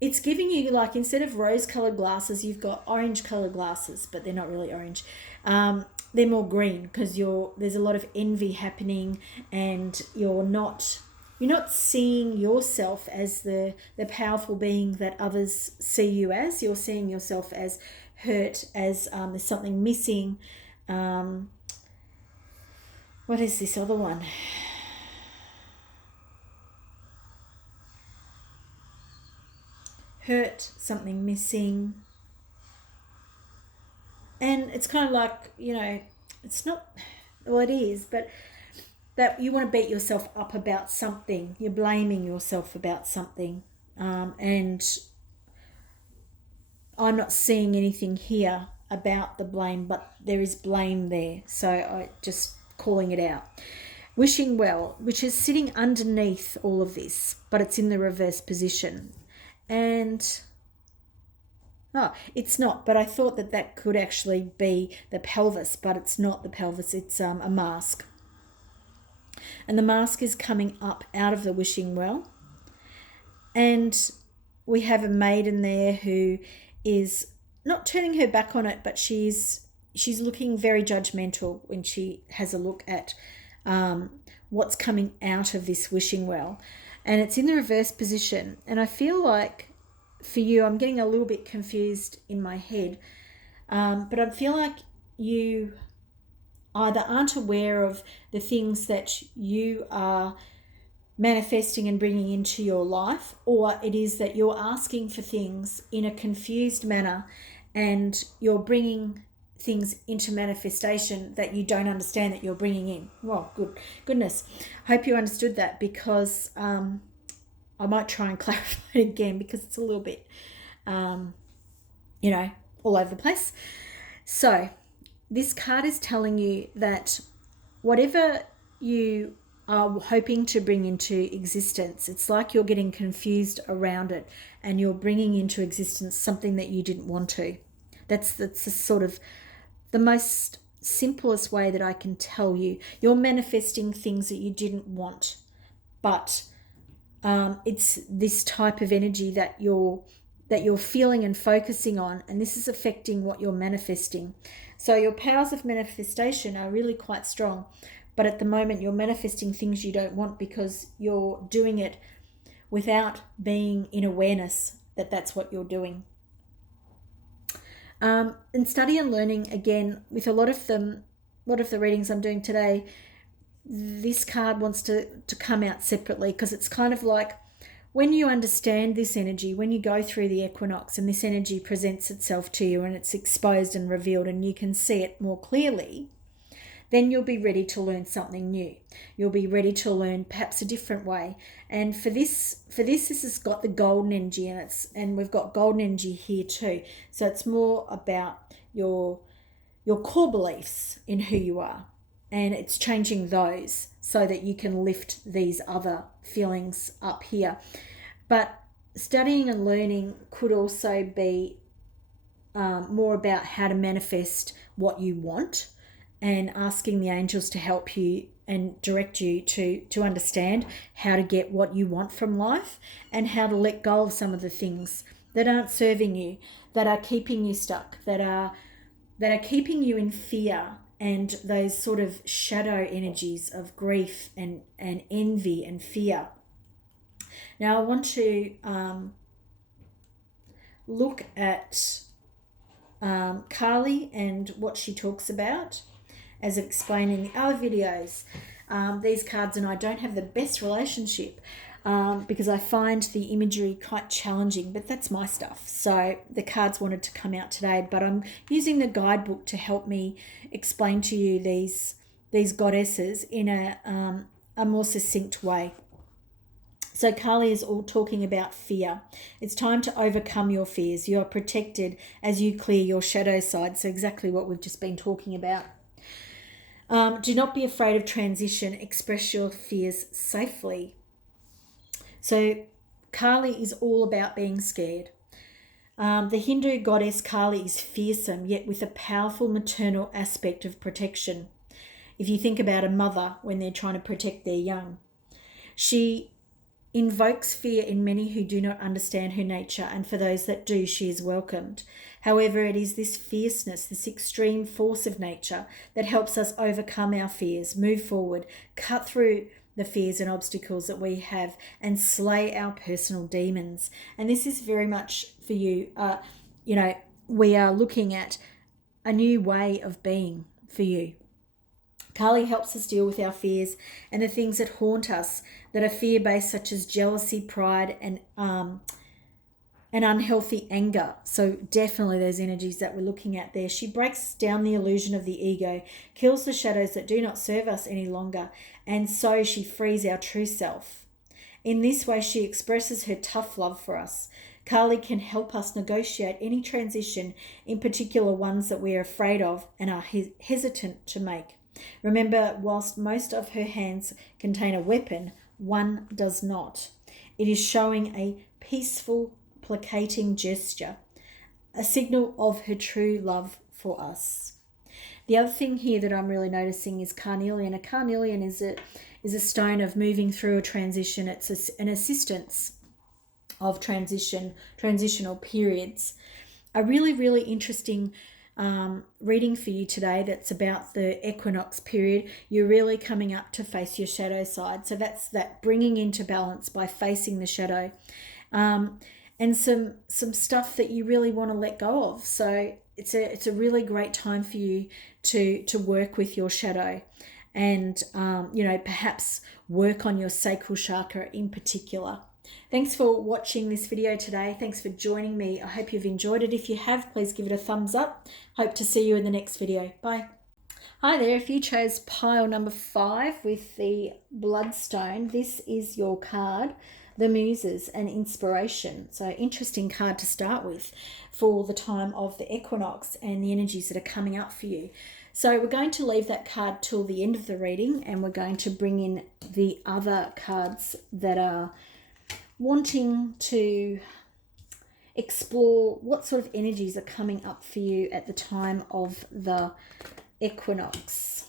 it's giving you, like, instead of rose-colored glasses, you've got orange-colored glasses, but they're not really orange. They're more green, because there's a lot of envy happening, and you're not seeing yourself as the powerful being that others see you as. You're seeing yourself as hurt, as there's something missing. What is this other one? Hurt, something missing. And it's kind of like, you know, it's not, well, it is, but that you want to beat yourself up about something. You're blaming yourself about something. And I'm not seeing anything here about the blame, but there is blame there. So I just calling it out. Wishing well, which is sitting underneath all of this, but it's in the reverse position. And it's not, but I thought that could actually be the pelvis, but it's not the pelvis. It's a mask. And the mask is coming up out of the wishing well. And we have a maiden there who is not turning her back on it, but she's she's looking very judgmental when she has a look at what's coming out of this wishing well. And it's in the reverse position. And I feel like for you, I'm getting a little bit confused in my head, but I feel like you either aren't aware of the things that you are manifesting and bringing into your life, or it is that you're asking for things in a confused manner and you're bringing things into manifestation that you don't understand that you're bringing in. Well, goodness. Hope you understood that, because I might try and clarify it again, because it's a little bit, all over the place. So this card is telling you that whatever you are hoping to bring into existence, it's like you're getting confused around it and you're bringing into existence something that you didn't want to. That's the sort of the most simplest way that I can tell you. You're manifesting things that you didn't want, but it's this type of energy that you're feeling and focusing on, and this is affecting what you're manifesting. So your powers of manifestation are really quite strong, but at the moment you're manifesting things you don't want because you're doing it without being in awareness that that's what you're doing. And study and learning, again, with a lot of the readings I'm doing today, this card wants to come out separately, because it's kind of like when you understand this energy, when you go through the equinox and this energy presents itself to you and it's exposed and revealed and you can see it more clearly, then you'll be ready to learn something new. You'll be ready to learn perhaps a different way. And for this has got the golden energy, and we've got golden energy here too. So it's more about your core beliefs in who you are, and it's changing those so that you can lift these other feelings up here. But studying and learning could also be more about how to manifest what you want, and asking the angels to help you and direct you to understand how to get what you want from life, and how to let go of some of the things that aren't serving you, that are keeping you stuck, that are keeping you in fear, and those sort of shadow energies of grief and envy and fear. Now I want to look at Carly and what she talks about, as I've explained in the other videos. These cards and I don't have the best relationship because I find the imagery quite challenging, but that's my stuff. So the cards wanted to come out today, but I'm using the guidebook to help me explain to you these goddesses in a more succinct way. So Carly is all talking about fear. It's time to overcome your fears. You are protected as you clear your shadow side. So exactly what we've just been talking about. Do not be afraid of transition. Express your fears safely. So Kali is all about being scared. The Hindu goddess Kali is fearsome, yet with a powerful maternal aspect of protection. If you think about a mother when they're trying to protect their young, she invokes fear in many who do not understand her nature, and for those that do, she is welcomed. However, it is this fierceness, this extreme force of nature that helps us overcome our fears, move forward, cut through the fears and obstacles that we have, and slay our personal demons. And this is very much for you. We are looking at a new way of being for you. Kali helps us deal with our fears and the things that haunt us that are fear-based, such as jealousy, pride, and unhealthy anger. So definitely those energies that we're looking at there. She breaks down the illusion of the ego, kills the shadows that do not serve us any longer, and so she frees our true self. In this way, she expresses her tough love for us. Kali can help us negotiate any transition, in particular ones that we are afraid of and are hesitant to make. Remember, whilst most of her hands contain a weapon, one does not. It is showing a peaceful, placating gesture, a signal of her true love for us. The other thing here that I'm really noticing is Carnelian. A Carnelian is a stone of moving through a transition. It's an assistance of transitional periods. A really, really interesting reading for you today that's about the equinox period. You're really coming up to face your shadow side. So that's that bringing into balance by facing the shadow. And some stuff that you really want to let go of. So it's a really great time for you to work with your shadow, and perhaps work on your sacral chakra in particular. Thanks for watching this video today. Thanks for joining me. I hope you've enjoyed it. If you have, please give it a thumbs up. Hope to see you in the next video. Bye. Hi there. If you chose pile number 5 with the Bloodstone, this is your card, the Muses and Inspiration. So interesting card to start with for the time of the equinox and the energies that are coming up for you. So we're going to leave that card till the end of the reading, and we're going to bring in the other cards that are wanting to explore what sort of energies are coming up for you at the time of the equinox.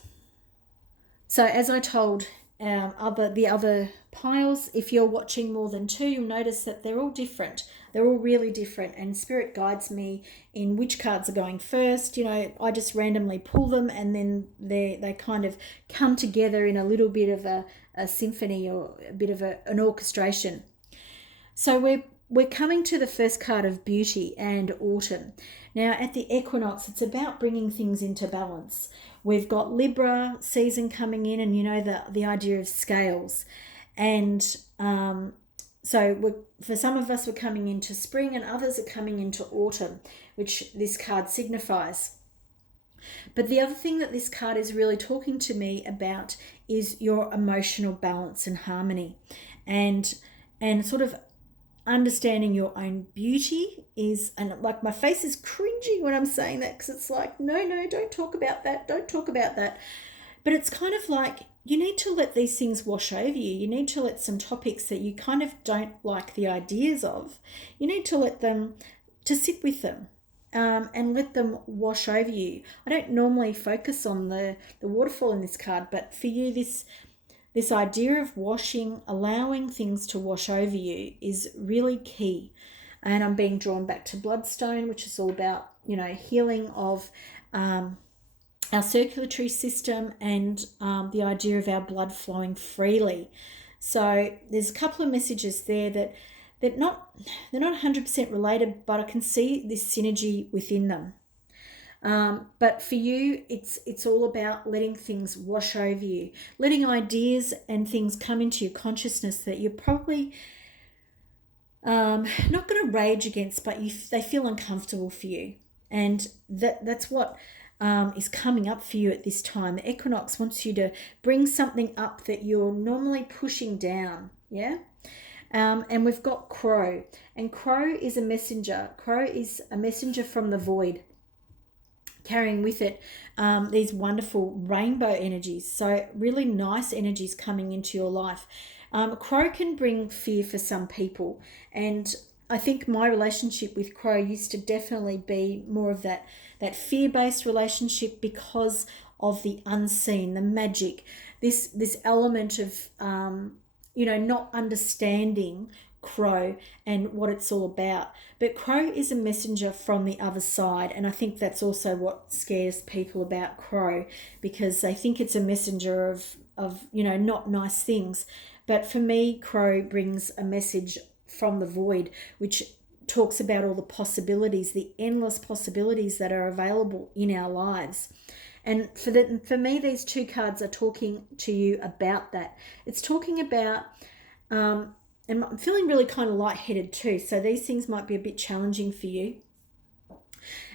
So as I told the other piles, if you're watching more than 2, you'll notice that they're all different. They're all really different, and Spirit guides me in which cards are going first. I just randomly pull them, and then they kind of come together in a little bit of a symphony, or a bit of an orchestration. So we're coming to the first card of Beauty and Autumn. Now at the equinox, it's about bringing things into balance. We've got Libra season coming in, and the idea of scales. And so for some of us, we're coming into spring, and others are coming into autumn, which this card signifies. But the other thing that this card is really talking to me about is your emotional balance and harmony, and sort of understanding your own beauty is, and like my face is cringing when I'm saying that, because it's like, no, don't talk about that. But it's kind of like, you need to let these things wash over you. You need to let some topics that you kind of don't like the ideas of, you need to let them, to sit with them, and let them wash over you. I don't normally focus on the waterfall in this card, but for you, this idea of washing, allowing things to wash over you is really key. And I'm being drawn back to Bloodstone, which is all about, healing of our circulatory system, and the idea of our blood flowing freely. So there's a couple of messages there that they're not 100% related, but I can see this synergy within them. But for you, it's all about letting things wash over you, letting ideas and things come into your consciousness that you're probably not going to rage against, but they feel uncomfortable for you. And that's what is coming up for you at this time. The equinox wants you to bring something up that you're normally pushing down. Yeah. And we've got Crow, and Crow is a messenger. Crow is a messenger from the void, carrying with it these wonderful rainbow energies. So really nice energies coming into your life. Crow can bring fear for some people, and I think my relationship with Crow used to definitely be more of that fear-based relationship, because of the unseen, the magic, this element of not understanding Crow and what it's all about. But Crow is a messenger from the other side, and I think that's also what scares people about Crow, because they think it's a messenger of not nice things. But for me, Crow brings a message from the void, which talks about all the possibilities, the endless possibilities that are available in our lives. And for me, these 2 cards are talking to you about that. It's talking about, and I'm feeling really kind of lightheaded too, so these things might be a bit challenging for you.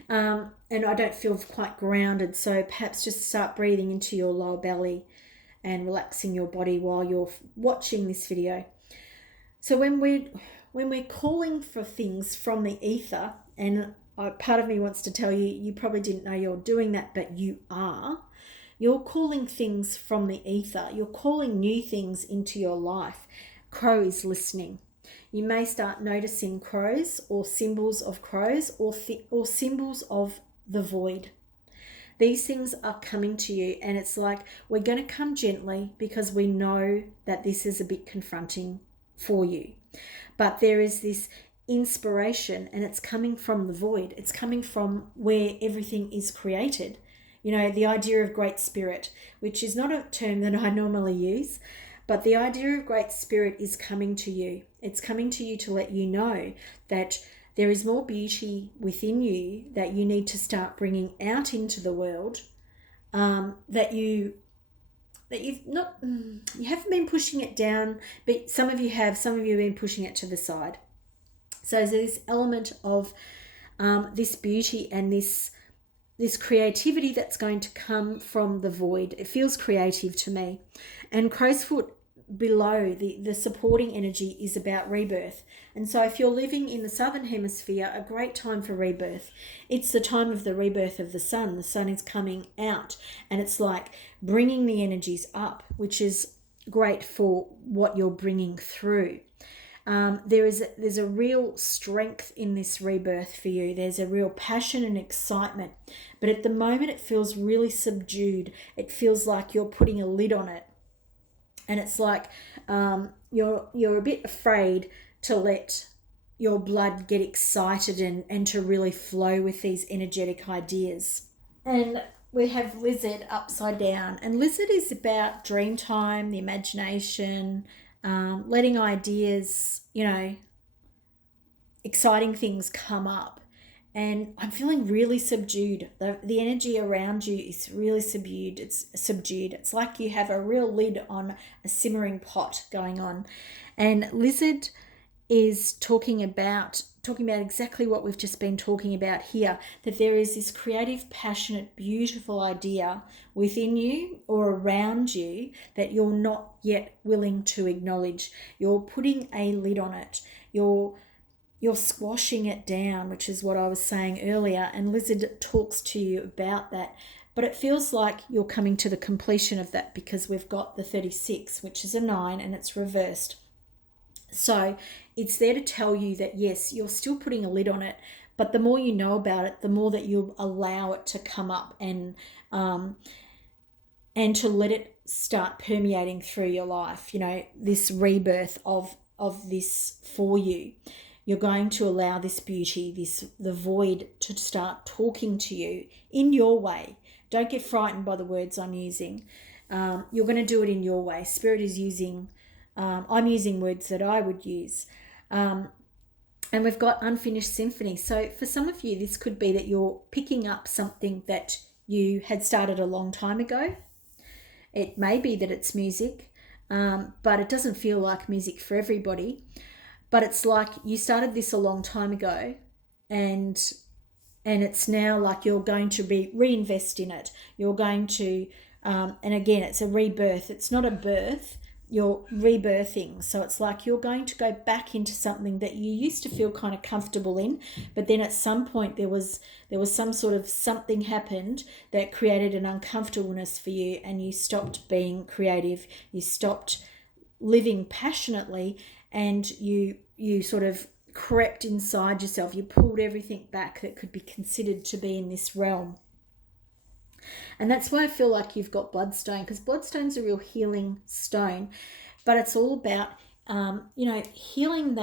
And I don't feel quite grounded, so perhaps just start breathing into your lower belly and relaxing your body while you're watching this video. So when we're calling for things from the ether, and part of me wants to tell you, you probably didn't know you're doing that, but you are. You're calling things from the ether. You're calling new things into your life. Crow is listening. You may start noticing crows, or symbols of crows, or symbols of the void. These things are coming to you, and it's like, we're going to come gently, because we know that this is a bit confronting for you. But there is this inspiration, and it's coming from the void. It's coming from where everything is created. You know, the idea of Great Spirit, which is not a term that I normally use, but the idea of Great Spirit is coming to you. It's coming to you to let you know that there is more beauty within you that you need to start bringing out into the world, you haven't been pushing it down, but some of you have been pushing it to the side. So there's this element of this beauty and this creativity that's going to come from the void. It feels creative to me. And crowsfoot below, the supporting energy is about rebirth. And so if you're living in the southern hemisphere, a great time for rebirth. It's the time of the rebirth of the sun. The sun is coming out, and it's like bringing the energies up, which is great for what you're bringing through. There's a real strength in this rebirth for you. There's a real passion and excitement, but at the moment it feels really subdued. It feels like you're putting a lid on it, and it's like you're a bit afraid to let your blood get excited and to really flow with these energetic ideas. And we have Lizard upside down, and Lizard is about dream time, the imagination, letting ideas, exciting things come up. And I'm feeling really subdued. The energy around you is really subdued. It's like you have a real lid on a simmering pot going on. And Lizard is talking about exactly what we've just been talking about here, that there is this creative, passionate, beautiful idea within you or around you that you're not yet willing to acknowledge. You're putting a lid on it. You're squashing it down, which is what I was saying earlier, and Lizard talks to you about that. But it feels like you're coming to the completion of that, because we've got the 36, which is a 9, and it's reversed. So it's there to tell you that, yes, you're still putting a lid on it, but the more you know about it, the more that you'll allow it to come up and to let it start permeating through your life, this rebirth of this for you. You're going to allow this beauty, the void, to start talking to you in your way. Don't get frightened by the words I'm using. You're going to do it in your way. Spirit is using, I'm using words that I would use. And we've got Unfinished Symphony. So for some of you, this could be that you're picking up something that you had started a long time ago. It may be that it's music, but it doesn't feel like music for everybody. But it's like you started this a long time ago, and it's now like you're going to reinvest in it. You're going to, and again, it's a rebirth. It's not a birth. You're rebirthing. So it's like you're going to go back into something that you used to feel kind of comfortable in, but then at some point there was some sort of something happened that created an uncomfortableness for you, and you stopped being creative. You stopped living passionately, and you sort of crept inside yourself. You pulled everything back that could be considered to be in this realm. And that's why I feel like you've got Bloodstone, because Bloodstone's a real healing stone, but it's all about, healing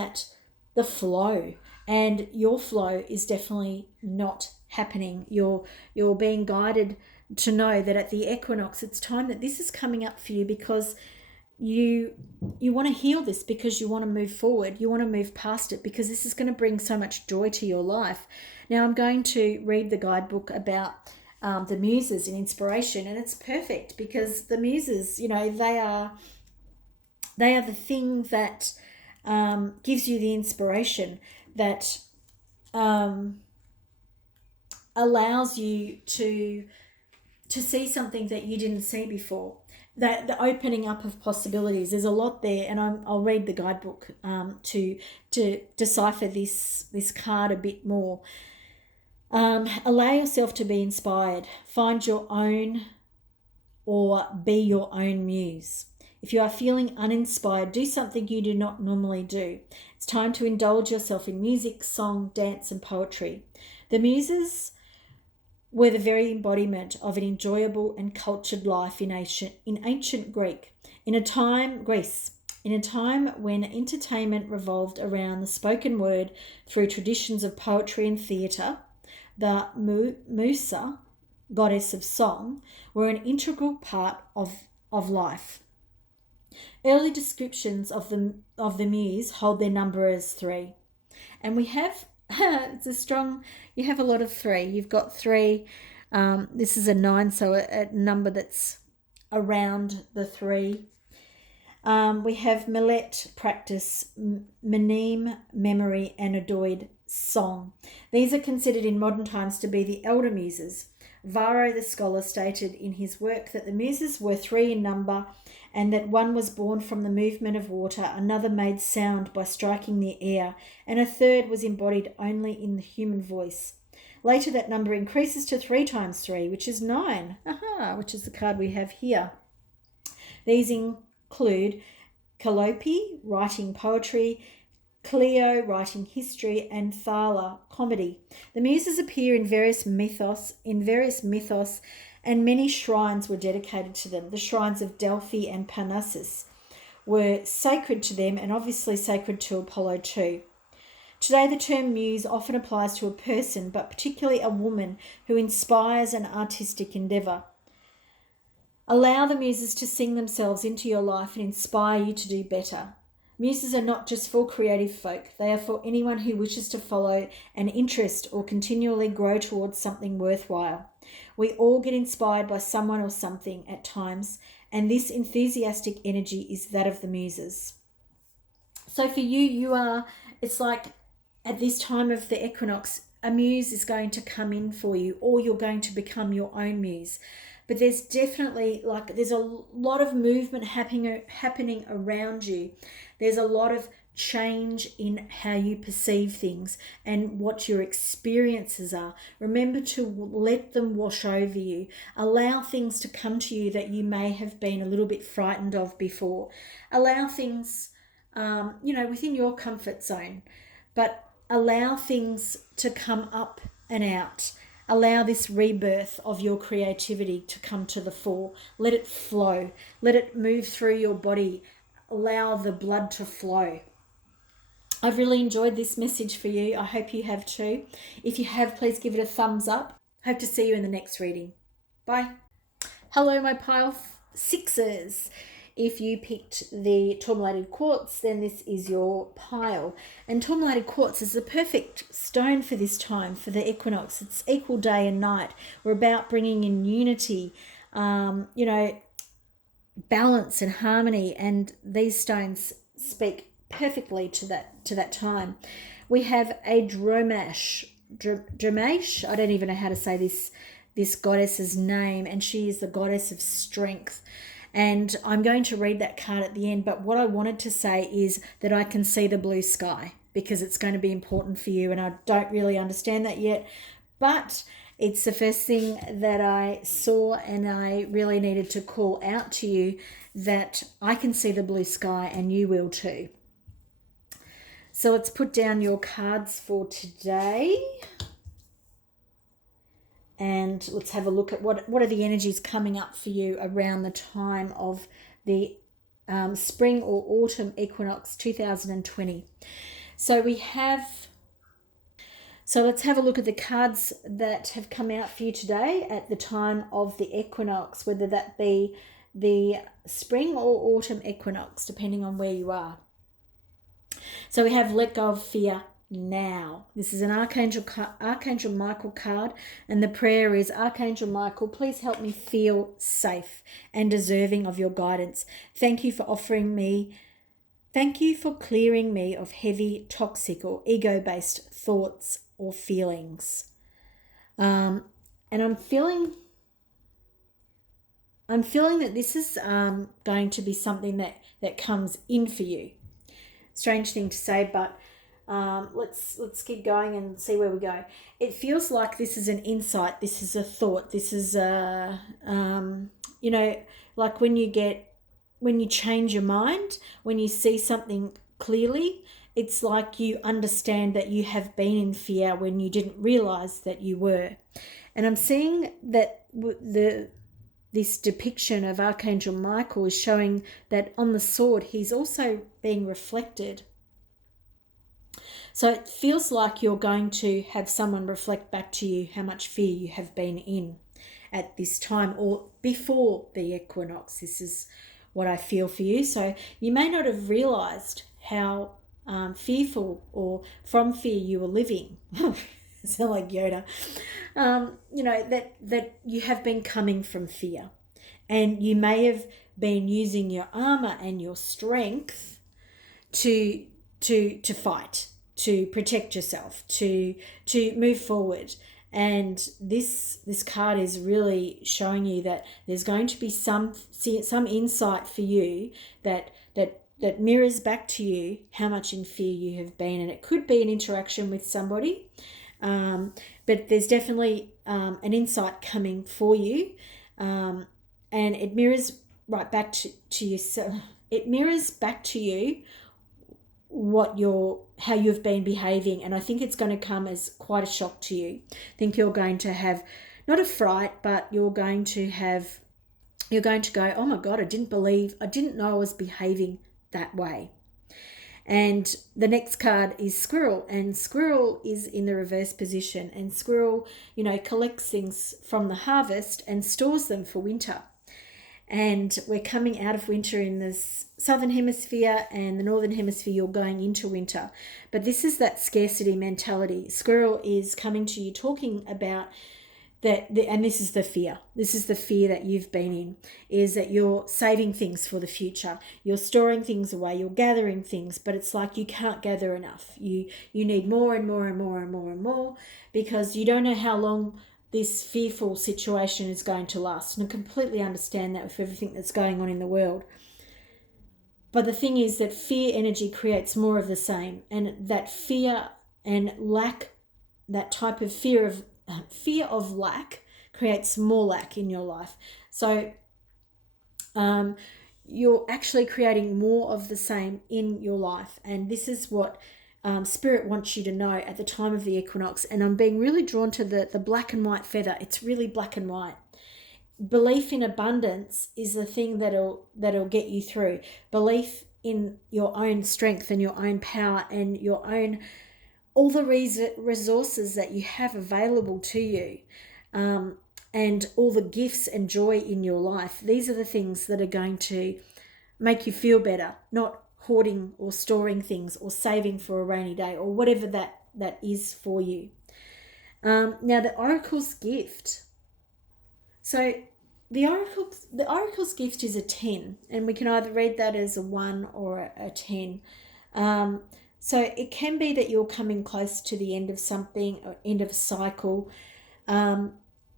the flow. And your flow is definitely not happening. You're being guided to know that at the equinox, it's time that this is coming up for you, because you want to heal this, because you want to move forward. You want to move past it, because this is going to bring so much joy to your life. Now I'm going to read the guidebook about the muses and inspiration, and it's perfect, because the muses, they are the thing that gives you the inspiration that allows you to see something that you didn't see before. That the opening up of possibilities. There's a lot there, and I'll read the guidebook to decipher this card a bit more. Allow yourself to be inspired. Find your own, or be your own muse. If you are feeling uninspired, do something you do not normally do. It's time to indulge yourself in music, song, dance, and poetry. The muses were the very embodiment of an enjoyable and cultured life in ancient Greece. In a time In a time when entertainment revolved around the spoken word through traditions of poetry and theatre, the Musa, goddess of song, were an integral part of life. Early descriptions of the muse hold their number as 3. And we have, it's a strong, you have a lot of 3. You've got 3, this is a 9, so a number that's around the 3. We have Millet, practice, Mneem, memory, and Adoid, song. These are considered in modern times to be the elder muses. Varro the scholar stated in his work that the muses were 3 in number, and that one was born from the movement of water, another made sound by striking the air, and a third was embodied only in the human voice. Later that number increases to 3 times 3, which is 9, which is the card we have here. These include Calliope, writing poetry, Clio, writing history, and Thala, comedy. The muses appear in various mythos, and many shrines were dedicated to them. The shrines of Delphi and Parnassus were sacred to them, and obviously sacred to Apollo too. Today the term muse often applies to a person, but particularly a woman who inspires an artistic endeavour. Allow the muses to sing themselves into your life and inspire you to do better. Muses are not just for creative folk, they are for anyone who wishes to follow an interest or continually grow towards something worthwhile. We all get inspired by someone or something at times, and this enthusiastic energy is that of the muses. So for you, it's like at this time of the equinox, a muse is going to come in for you, or you're going to become your own muse. But there's definitely, there's a lot of movement happening around you. There's a lot of change in how you perceive things and what your experiences are. Remember to let them wash over you. Allow things to come to you that you may have been a little bit frightened of before. Allow things, within your comfort zone, but allow things to come up and out. Allow this rebirth of your creativity to come to the fore. Let it flow. Let it move through your body. Allow the blood to flow. I've really enjoyed this message for you. I hope you have too. If you have, please give it a thumbs up. Hope to see you in the next reading. Bye. Hello, my pile 6ers. If you picked the Tourmalated Quartz, then this is your pile. And Tourmalated Quartz is the perfect stone for this time, for the equinox. It's equal day and night. We're about bringing in unity, balance and harmony, and these stones speak perfectly to that time. We have a Dromash. I don't even know how to say this goddess's name, and she is the goddess of strength. And I'm going to read that card at the end, but what I wanted to say is that I can see the blue sky, because it's going to be important for you, and I don't really understand that yet, but it's the first thing that I saw, and I really needed to call out to you that I can see the blue sky and you will too. So let's put down your cards for today. And let's have a look at what are the energies coming up for you around the time of the spring or autumn equinox 2020. So let's have a look at the cards that have come out for you today at the time of the equinox, whether that be the spring or autumn equinox, depending on where you are. So we have Let Go of Fear Now. This is an Archangel Michael card, and the prayer is, Archangel Michael, please help me feel safe and deserving of your guidance. Thank you for clearing me of heavy, toxic or ego-based thoughts or feelings. And I'm feeling that this is going to be something that comes in for you. Strange thing to say, but let's keep going and see where we go. It feels like this is an insight. This is a thought. This is like when you change your mind, when you see something clearly, it's like you understand that you have been in fear when you didn't realize that you were. And I'm seeing that this depiction of Archangel Michael is showing that on the sword, he's also being reflected. So it feels like you're going to have someone reflect back to you how much fear you have been in at this time or before the equinox. This is what I feel for you. So you may not have realized how fearful or from fear you were living. Sound like Yoda. That you have been coming from fear, and you may have been using your armor and your strength to fight, to protect yourself, to move forward. And this card is really showing you that there's going to be some insight for you that mirrors back to you how much in fear you have been. And it could be an interaction with somebody, but there's definitely an insight coming for you, and it mirrors right back to yourself. It mirrors back to you how you've been behaving, and I think it's going to come as quite a shock to you. I think you're going to have not a fright, but you're going to go, oh my God, I didn't know I was behaving that way. And the next card is Squirrel, and Squirrel is in the reverse position, and Squirrel, collects things from the harvest and stores them for winter. And we're coming out of winter in the southern hemisphere, and the northern hemisphere you're going into winter. But this is that scarcity mentality. Squirrel is coming to you talking about that, and this is the fear. This is the fear that you've been in, is that you're saving things for the future. You're storing things away. You're gathering things, but it's like you can't gather enough. You need more and more and more and more and more, because you don't know how long this fearful situation is going to last. And I completely understand that with everything that's going on in the world. But the thing is that fear energy creates more of the same, and that fear and lack, that type of fear of lack creates more lack in your life. So you're actually creating more of the same in your life. And this is what Spirit wants you to know at the time of the equinox. And I'm being really drawn to the black and white feather. It's really black and white. Belief in abundance is the thing that'll get you through. Belief in your own strength and your own power and your own, all the resources that you have available to you, and all the gifts and joy in your life. These are the things that are going to make you feel better, not hoarding or storing things or saving for a rainy day or whatever that is for you. Now the Oracle's gift. So the Oracle's gift is a 10, and we can either read that as a 1 or a 10. So it can be that you're coming close to the end of something or end of a cycle.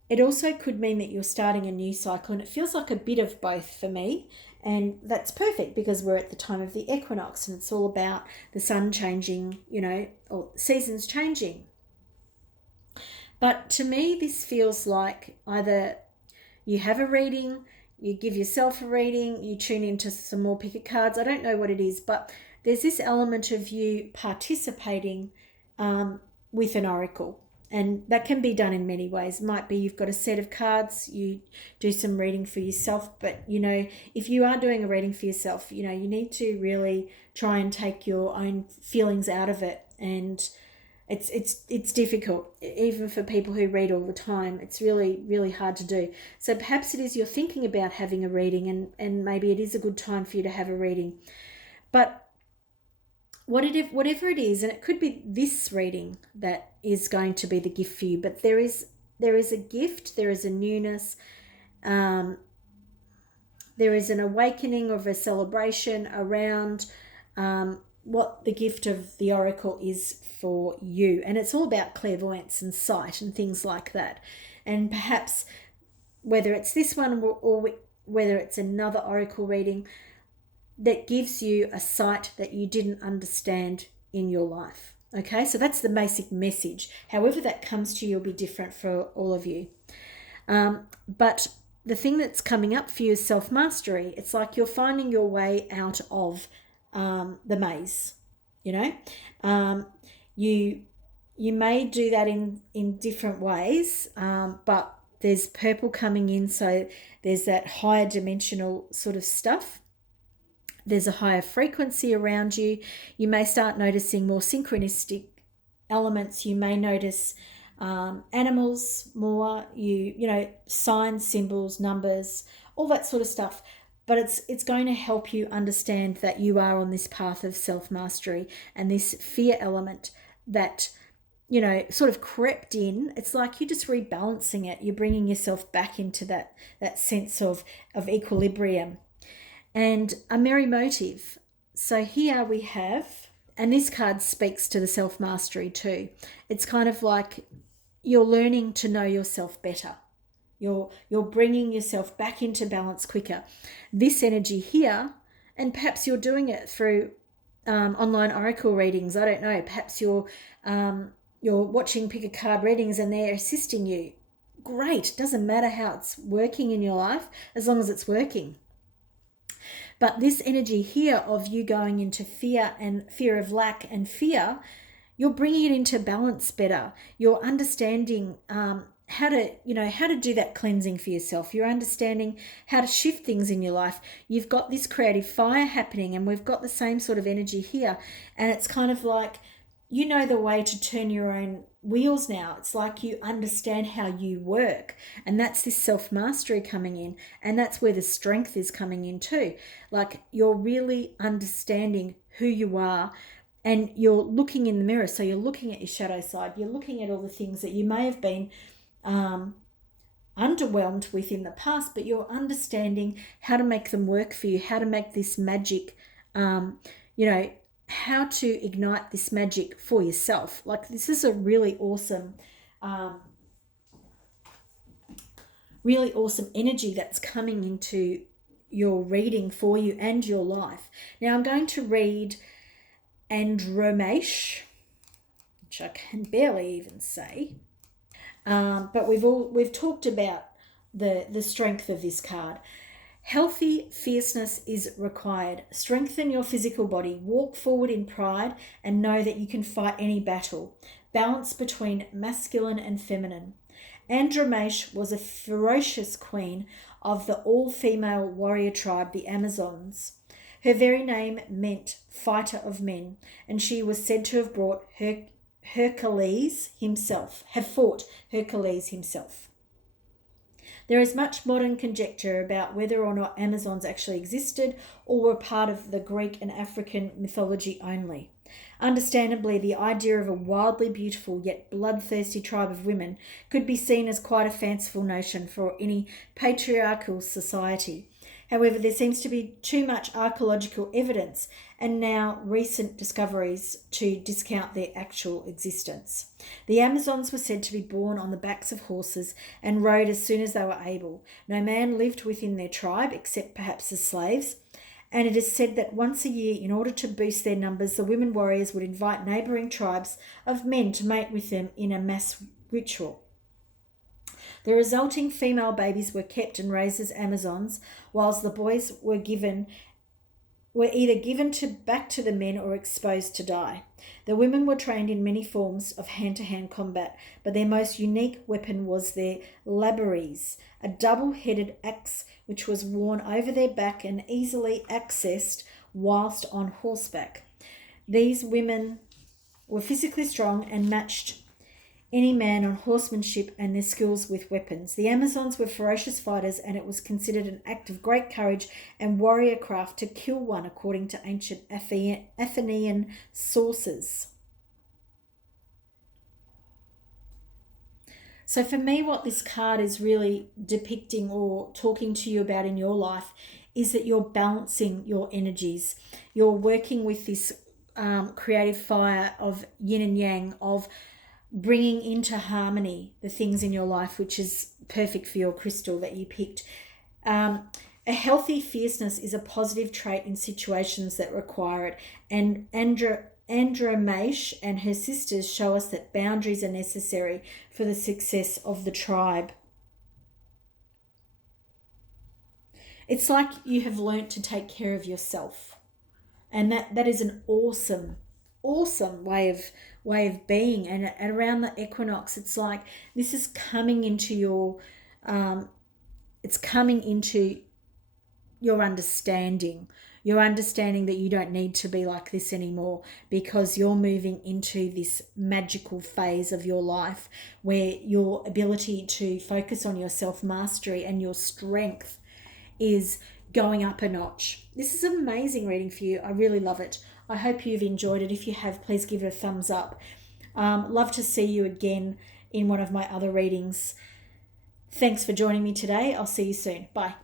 It also could mean that you're starting a new cycle, and it feels like a bit of both for me. And that's perfect because we're at the time of the equinox, and it's all about the sun changing, or seasons changing. But to me, this feels like either you have a reading, you give yourself a reading, you tune into some more picker cards. I don't know what it is, but there's this element of you participating with an oracle. And that can be done in many ways. It might be you've got a set of cards, you do some reading for yourself. But, if you are doing a reading for yourself, you need to really try and take your own feelings out of it. And it's difficult, even for people who read all the time. It's really, really hard to do. So perhaps it is you're thinking about having a reading, and maybe it is a good time for you to have a reading. But whatever it is, and it could be this reading that is going to be the gift for you, but there is a gift, there is a newness, there is an awakening of a celebration around what the gift of the oracle is for you. And it's all about clairvoyance and sight and things like that. And perhaps whether it's this one or whether it's another oracle reading that gives you a sight that you didn't understand in your life. Okay, so that's the basic message. However that comes to you will be different for all of you. But the thing that's coming up for you is self-mastery. It's like you're finding your way out of the maze, you may do that in different ways, but there's purple coming in, so there's that higher dimensional sort of stuff. There's a higher frequency around you. You may start noticing more synchronistic elements. You may notice animals more, you know, signs, symbols, numbers, all that sort of stuff. But it's going to help you understand that you are on this path of self-mastery, and this fear element that, you know, sort of crept in. It's like you're just rebalancing it. You're bringing yourself back into that sense of equilibrium. And a merry motive. So here we have, and this card speaks to the self-mastery too. It's kind of like you're learning to know yourself better. You're bringing yourself back into balance quicker. This energy here, and perhaps you're doing it through online oracle readings. I don't know. Perhaps you're watching pick a card readings and they're assisting you. Great. Doesn't matter how it's working in your life, as long as it's working. But this energy here of you going into fear and fear of lack and fear, you're bringing it into balance better. You're understanding how to do that cleansing for yourself. You're understanding how to shift things in your life. You've got this creative fire happening, and we've got the same sort of energy here. And it's kind of like, you know, the way to turn your own wheels now. It's like you understand how you work, and that's this self-mastery coming in, and that's where the strength is coming in too. Like you're really understanding who you are, and you're looking in the mirror. So you're looking at your shadow side, you're looking at all the things that you may have been underwhelmed with in the past, but you're understanding how to make them work for you, how to make this magic, how to ignite this magic for yourself. Like this is a really awesome energy that's coming into your reading for you and your life. Now I'm going to read Andromesh, which I can barely even say, but we've talked about the strength of this card. Healthy fierceness is required. Strengthen your physical body. Walk forward in pride and know that you can fight any battle. Balance between masculine and feminine. Andromesh was a ferocious queen of the all-female warrior tribe, the Amazons. Her very name meant fighter of men, and she was said to have fought Hercules himself. There is much modern conjecture about whether or not Amazons actually existed or were part of the Greek and African mythology only. Understandably, the idea of a wildly beautiful yet bloodthirsty tribe of women could be seen as quite a fanciful notion for any patriarchal society. However, there seems to be too much archaeological evidence and now recent discoveries to discount their actual existence. The Amazons were said to be born on the backs of horses and rode as soon as they were able. No man lived within their tribe except perhaps the slaves, and it is said that once a year, in order to boost their numbers, the women warriors would invite neighbouring tribes of men to mate with them in a mass ritual. The resulting female babies were kept and raised as Amazons, whilst the boys were either given back to the men or exposed to die. The women were trained in many forms of hand-to-hand combat, but their most unique weapon was their labaries, a double-headed axe which was worn over their back and easily accessed whilst on horseback. These women were physically strong and matched any man on horsemanship and their skills with weapons. The Amazons were ferocious fighters, and it was considered an act of great courage and warrior craft to kill one, according to ancient Athenian sources. So for me, what this card is really depicting or talking to you about in your life is that you're balancing your energies. You're working with this creative fire of yin and yang, of bringing into harmony the things in your life, which is perfect for your crystal that you picked. A healthy fierceness is a positive trait in situations that require it. And Andromesh and her sisters show us that boundaries are necessary for the success of the tribe. It's like you have learnt to take care of yourself. And that is an awesome way of being. And around the equinox, it's like this is coming into your it's coming into your understanding that you don't need to be like this anymore, because you're moving into this magical phase of your life where your ability to focus on your self-mastery and your strength is going up a notch. This is an amazing reading for you. I really love it. I hope you've enjoyed it. If you have, please give it a thumbs up. Love to see you again in one of my other readings. Thanks for joining me today. I'll see you soon. Bye.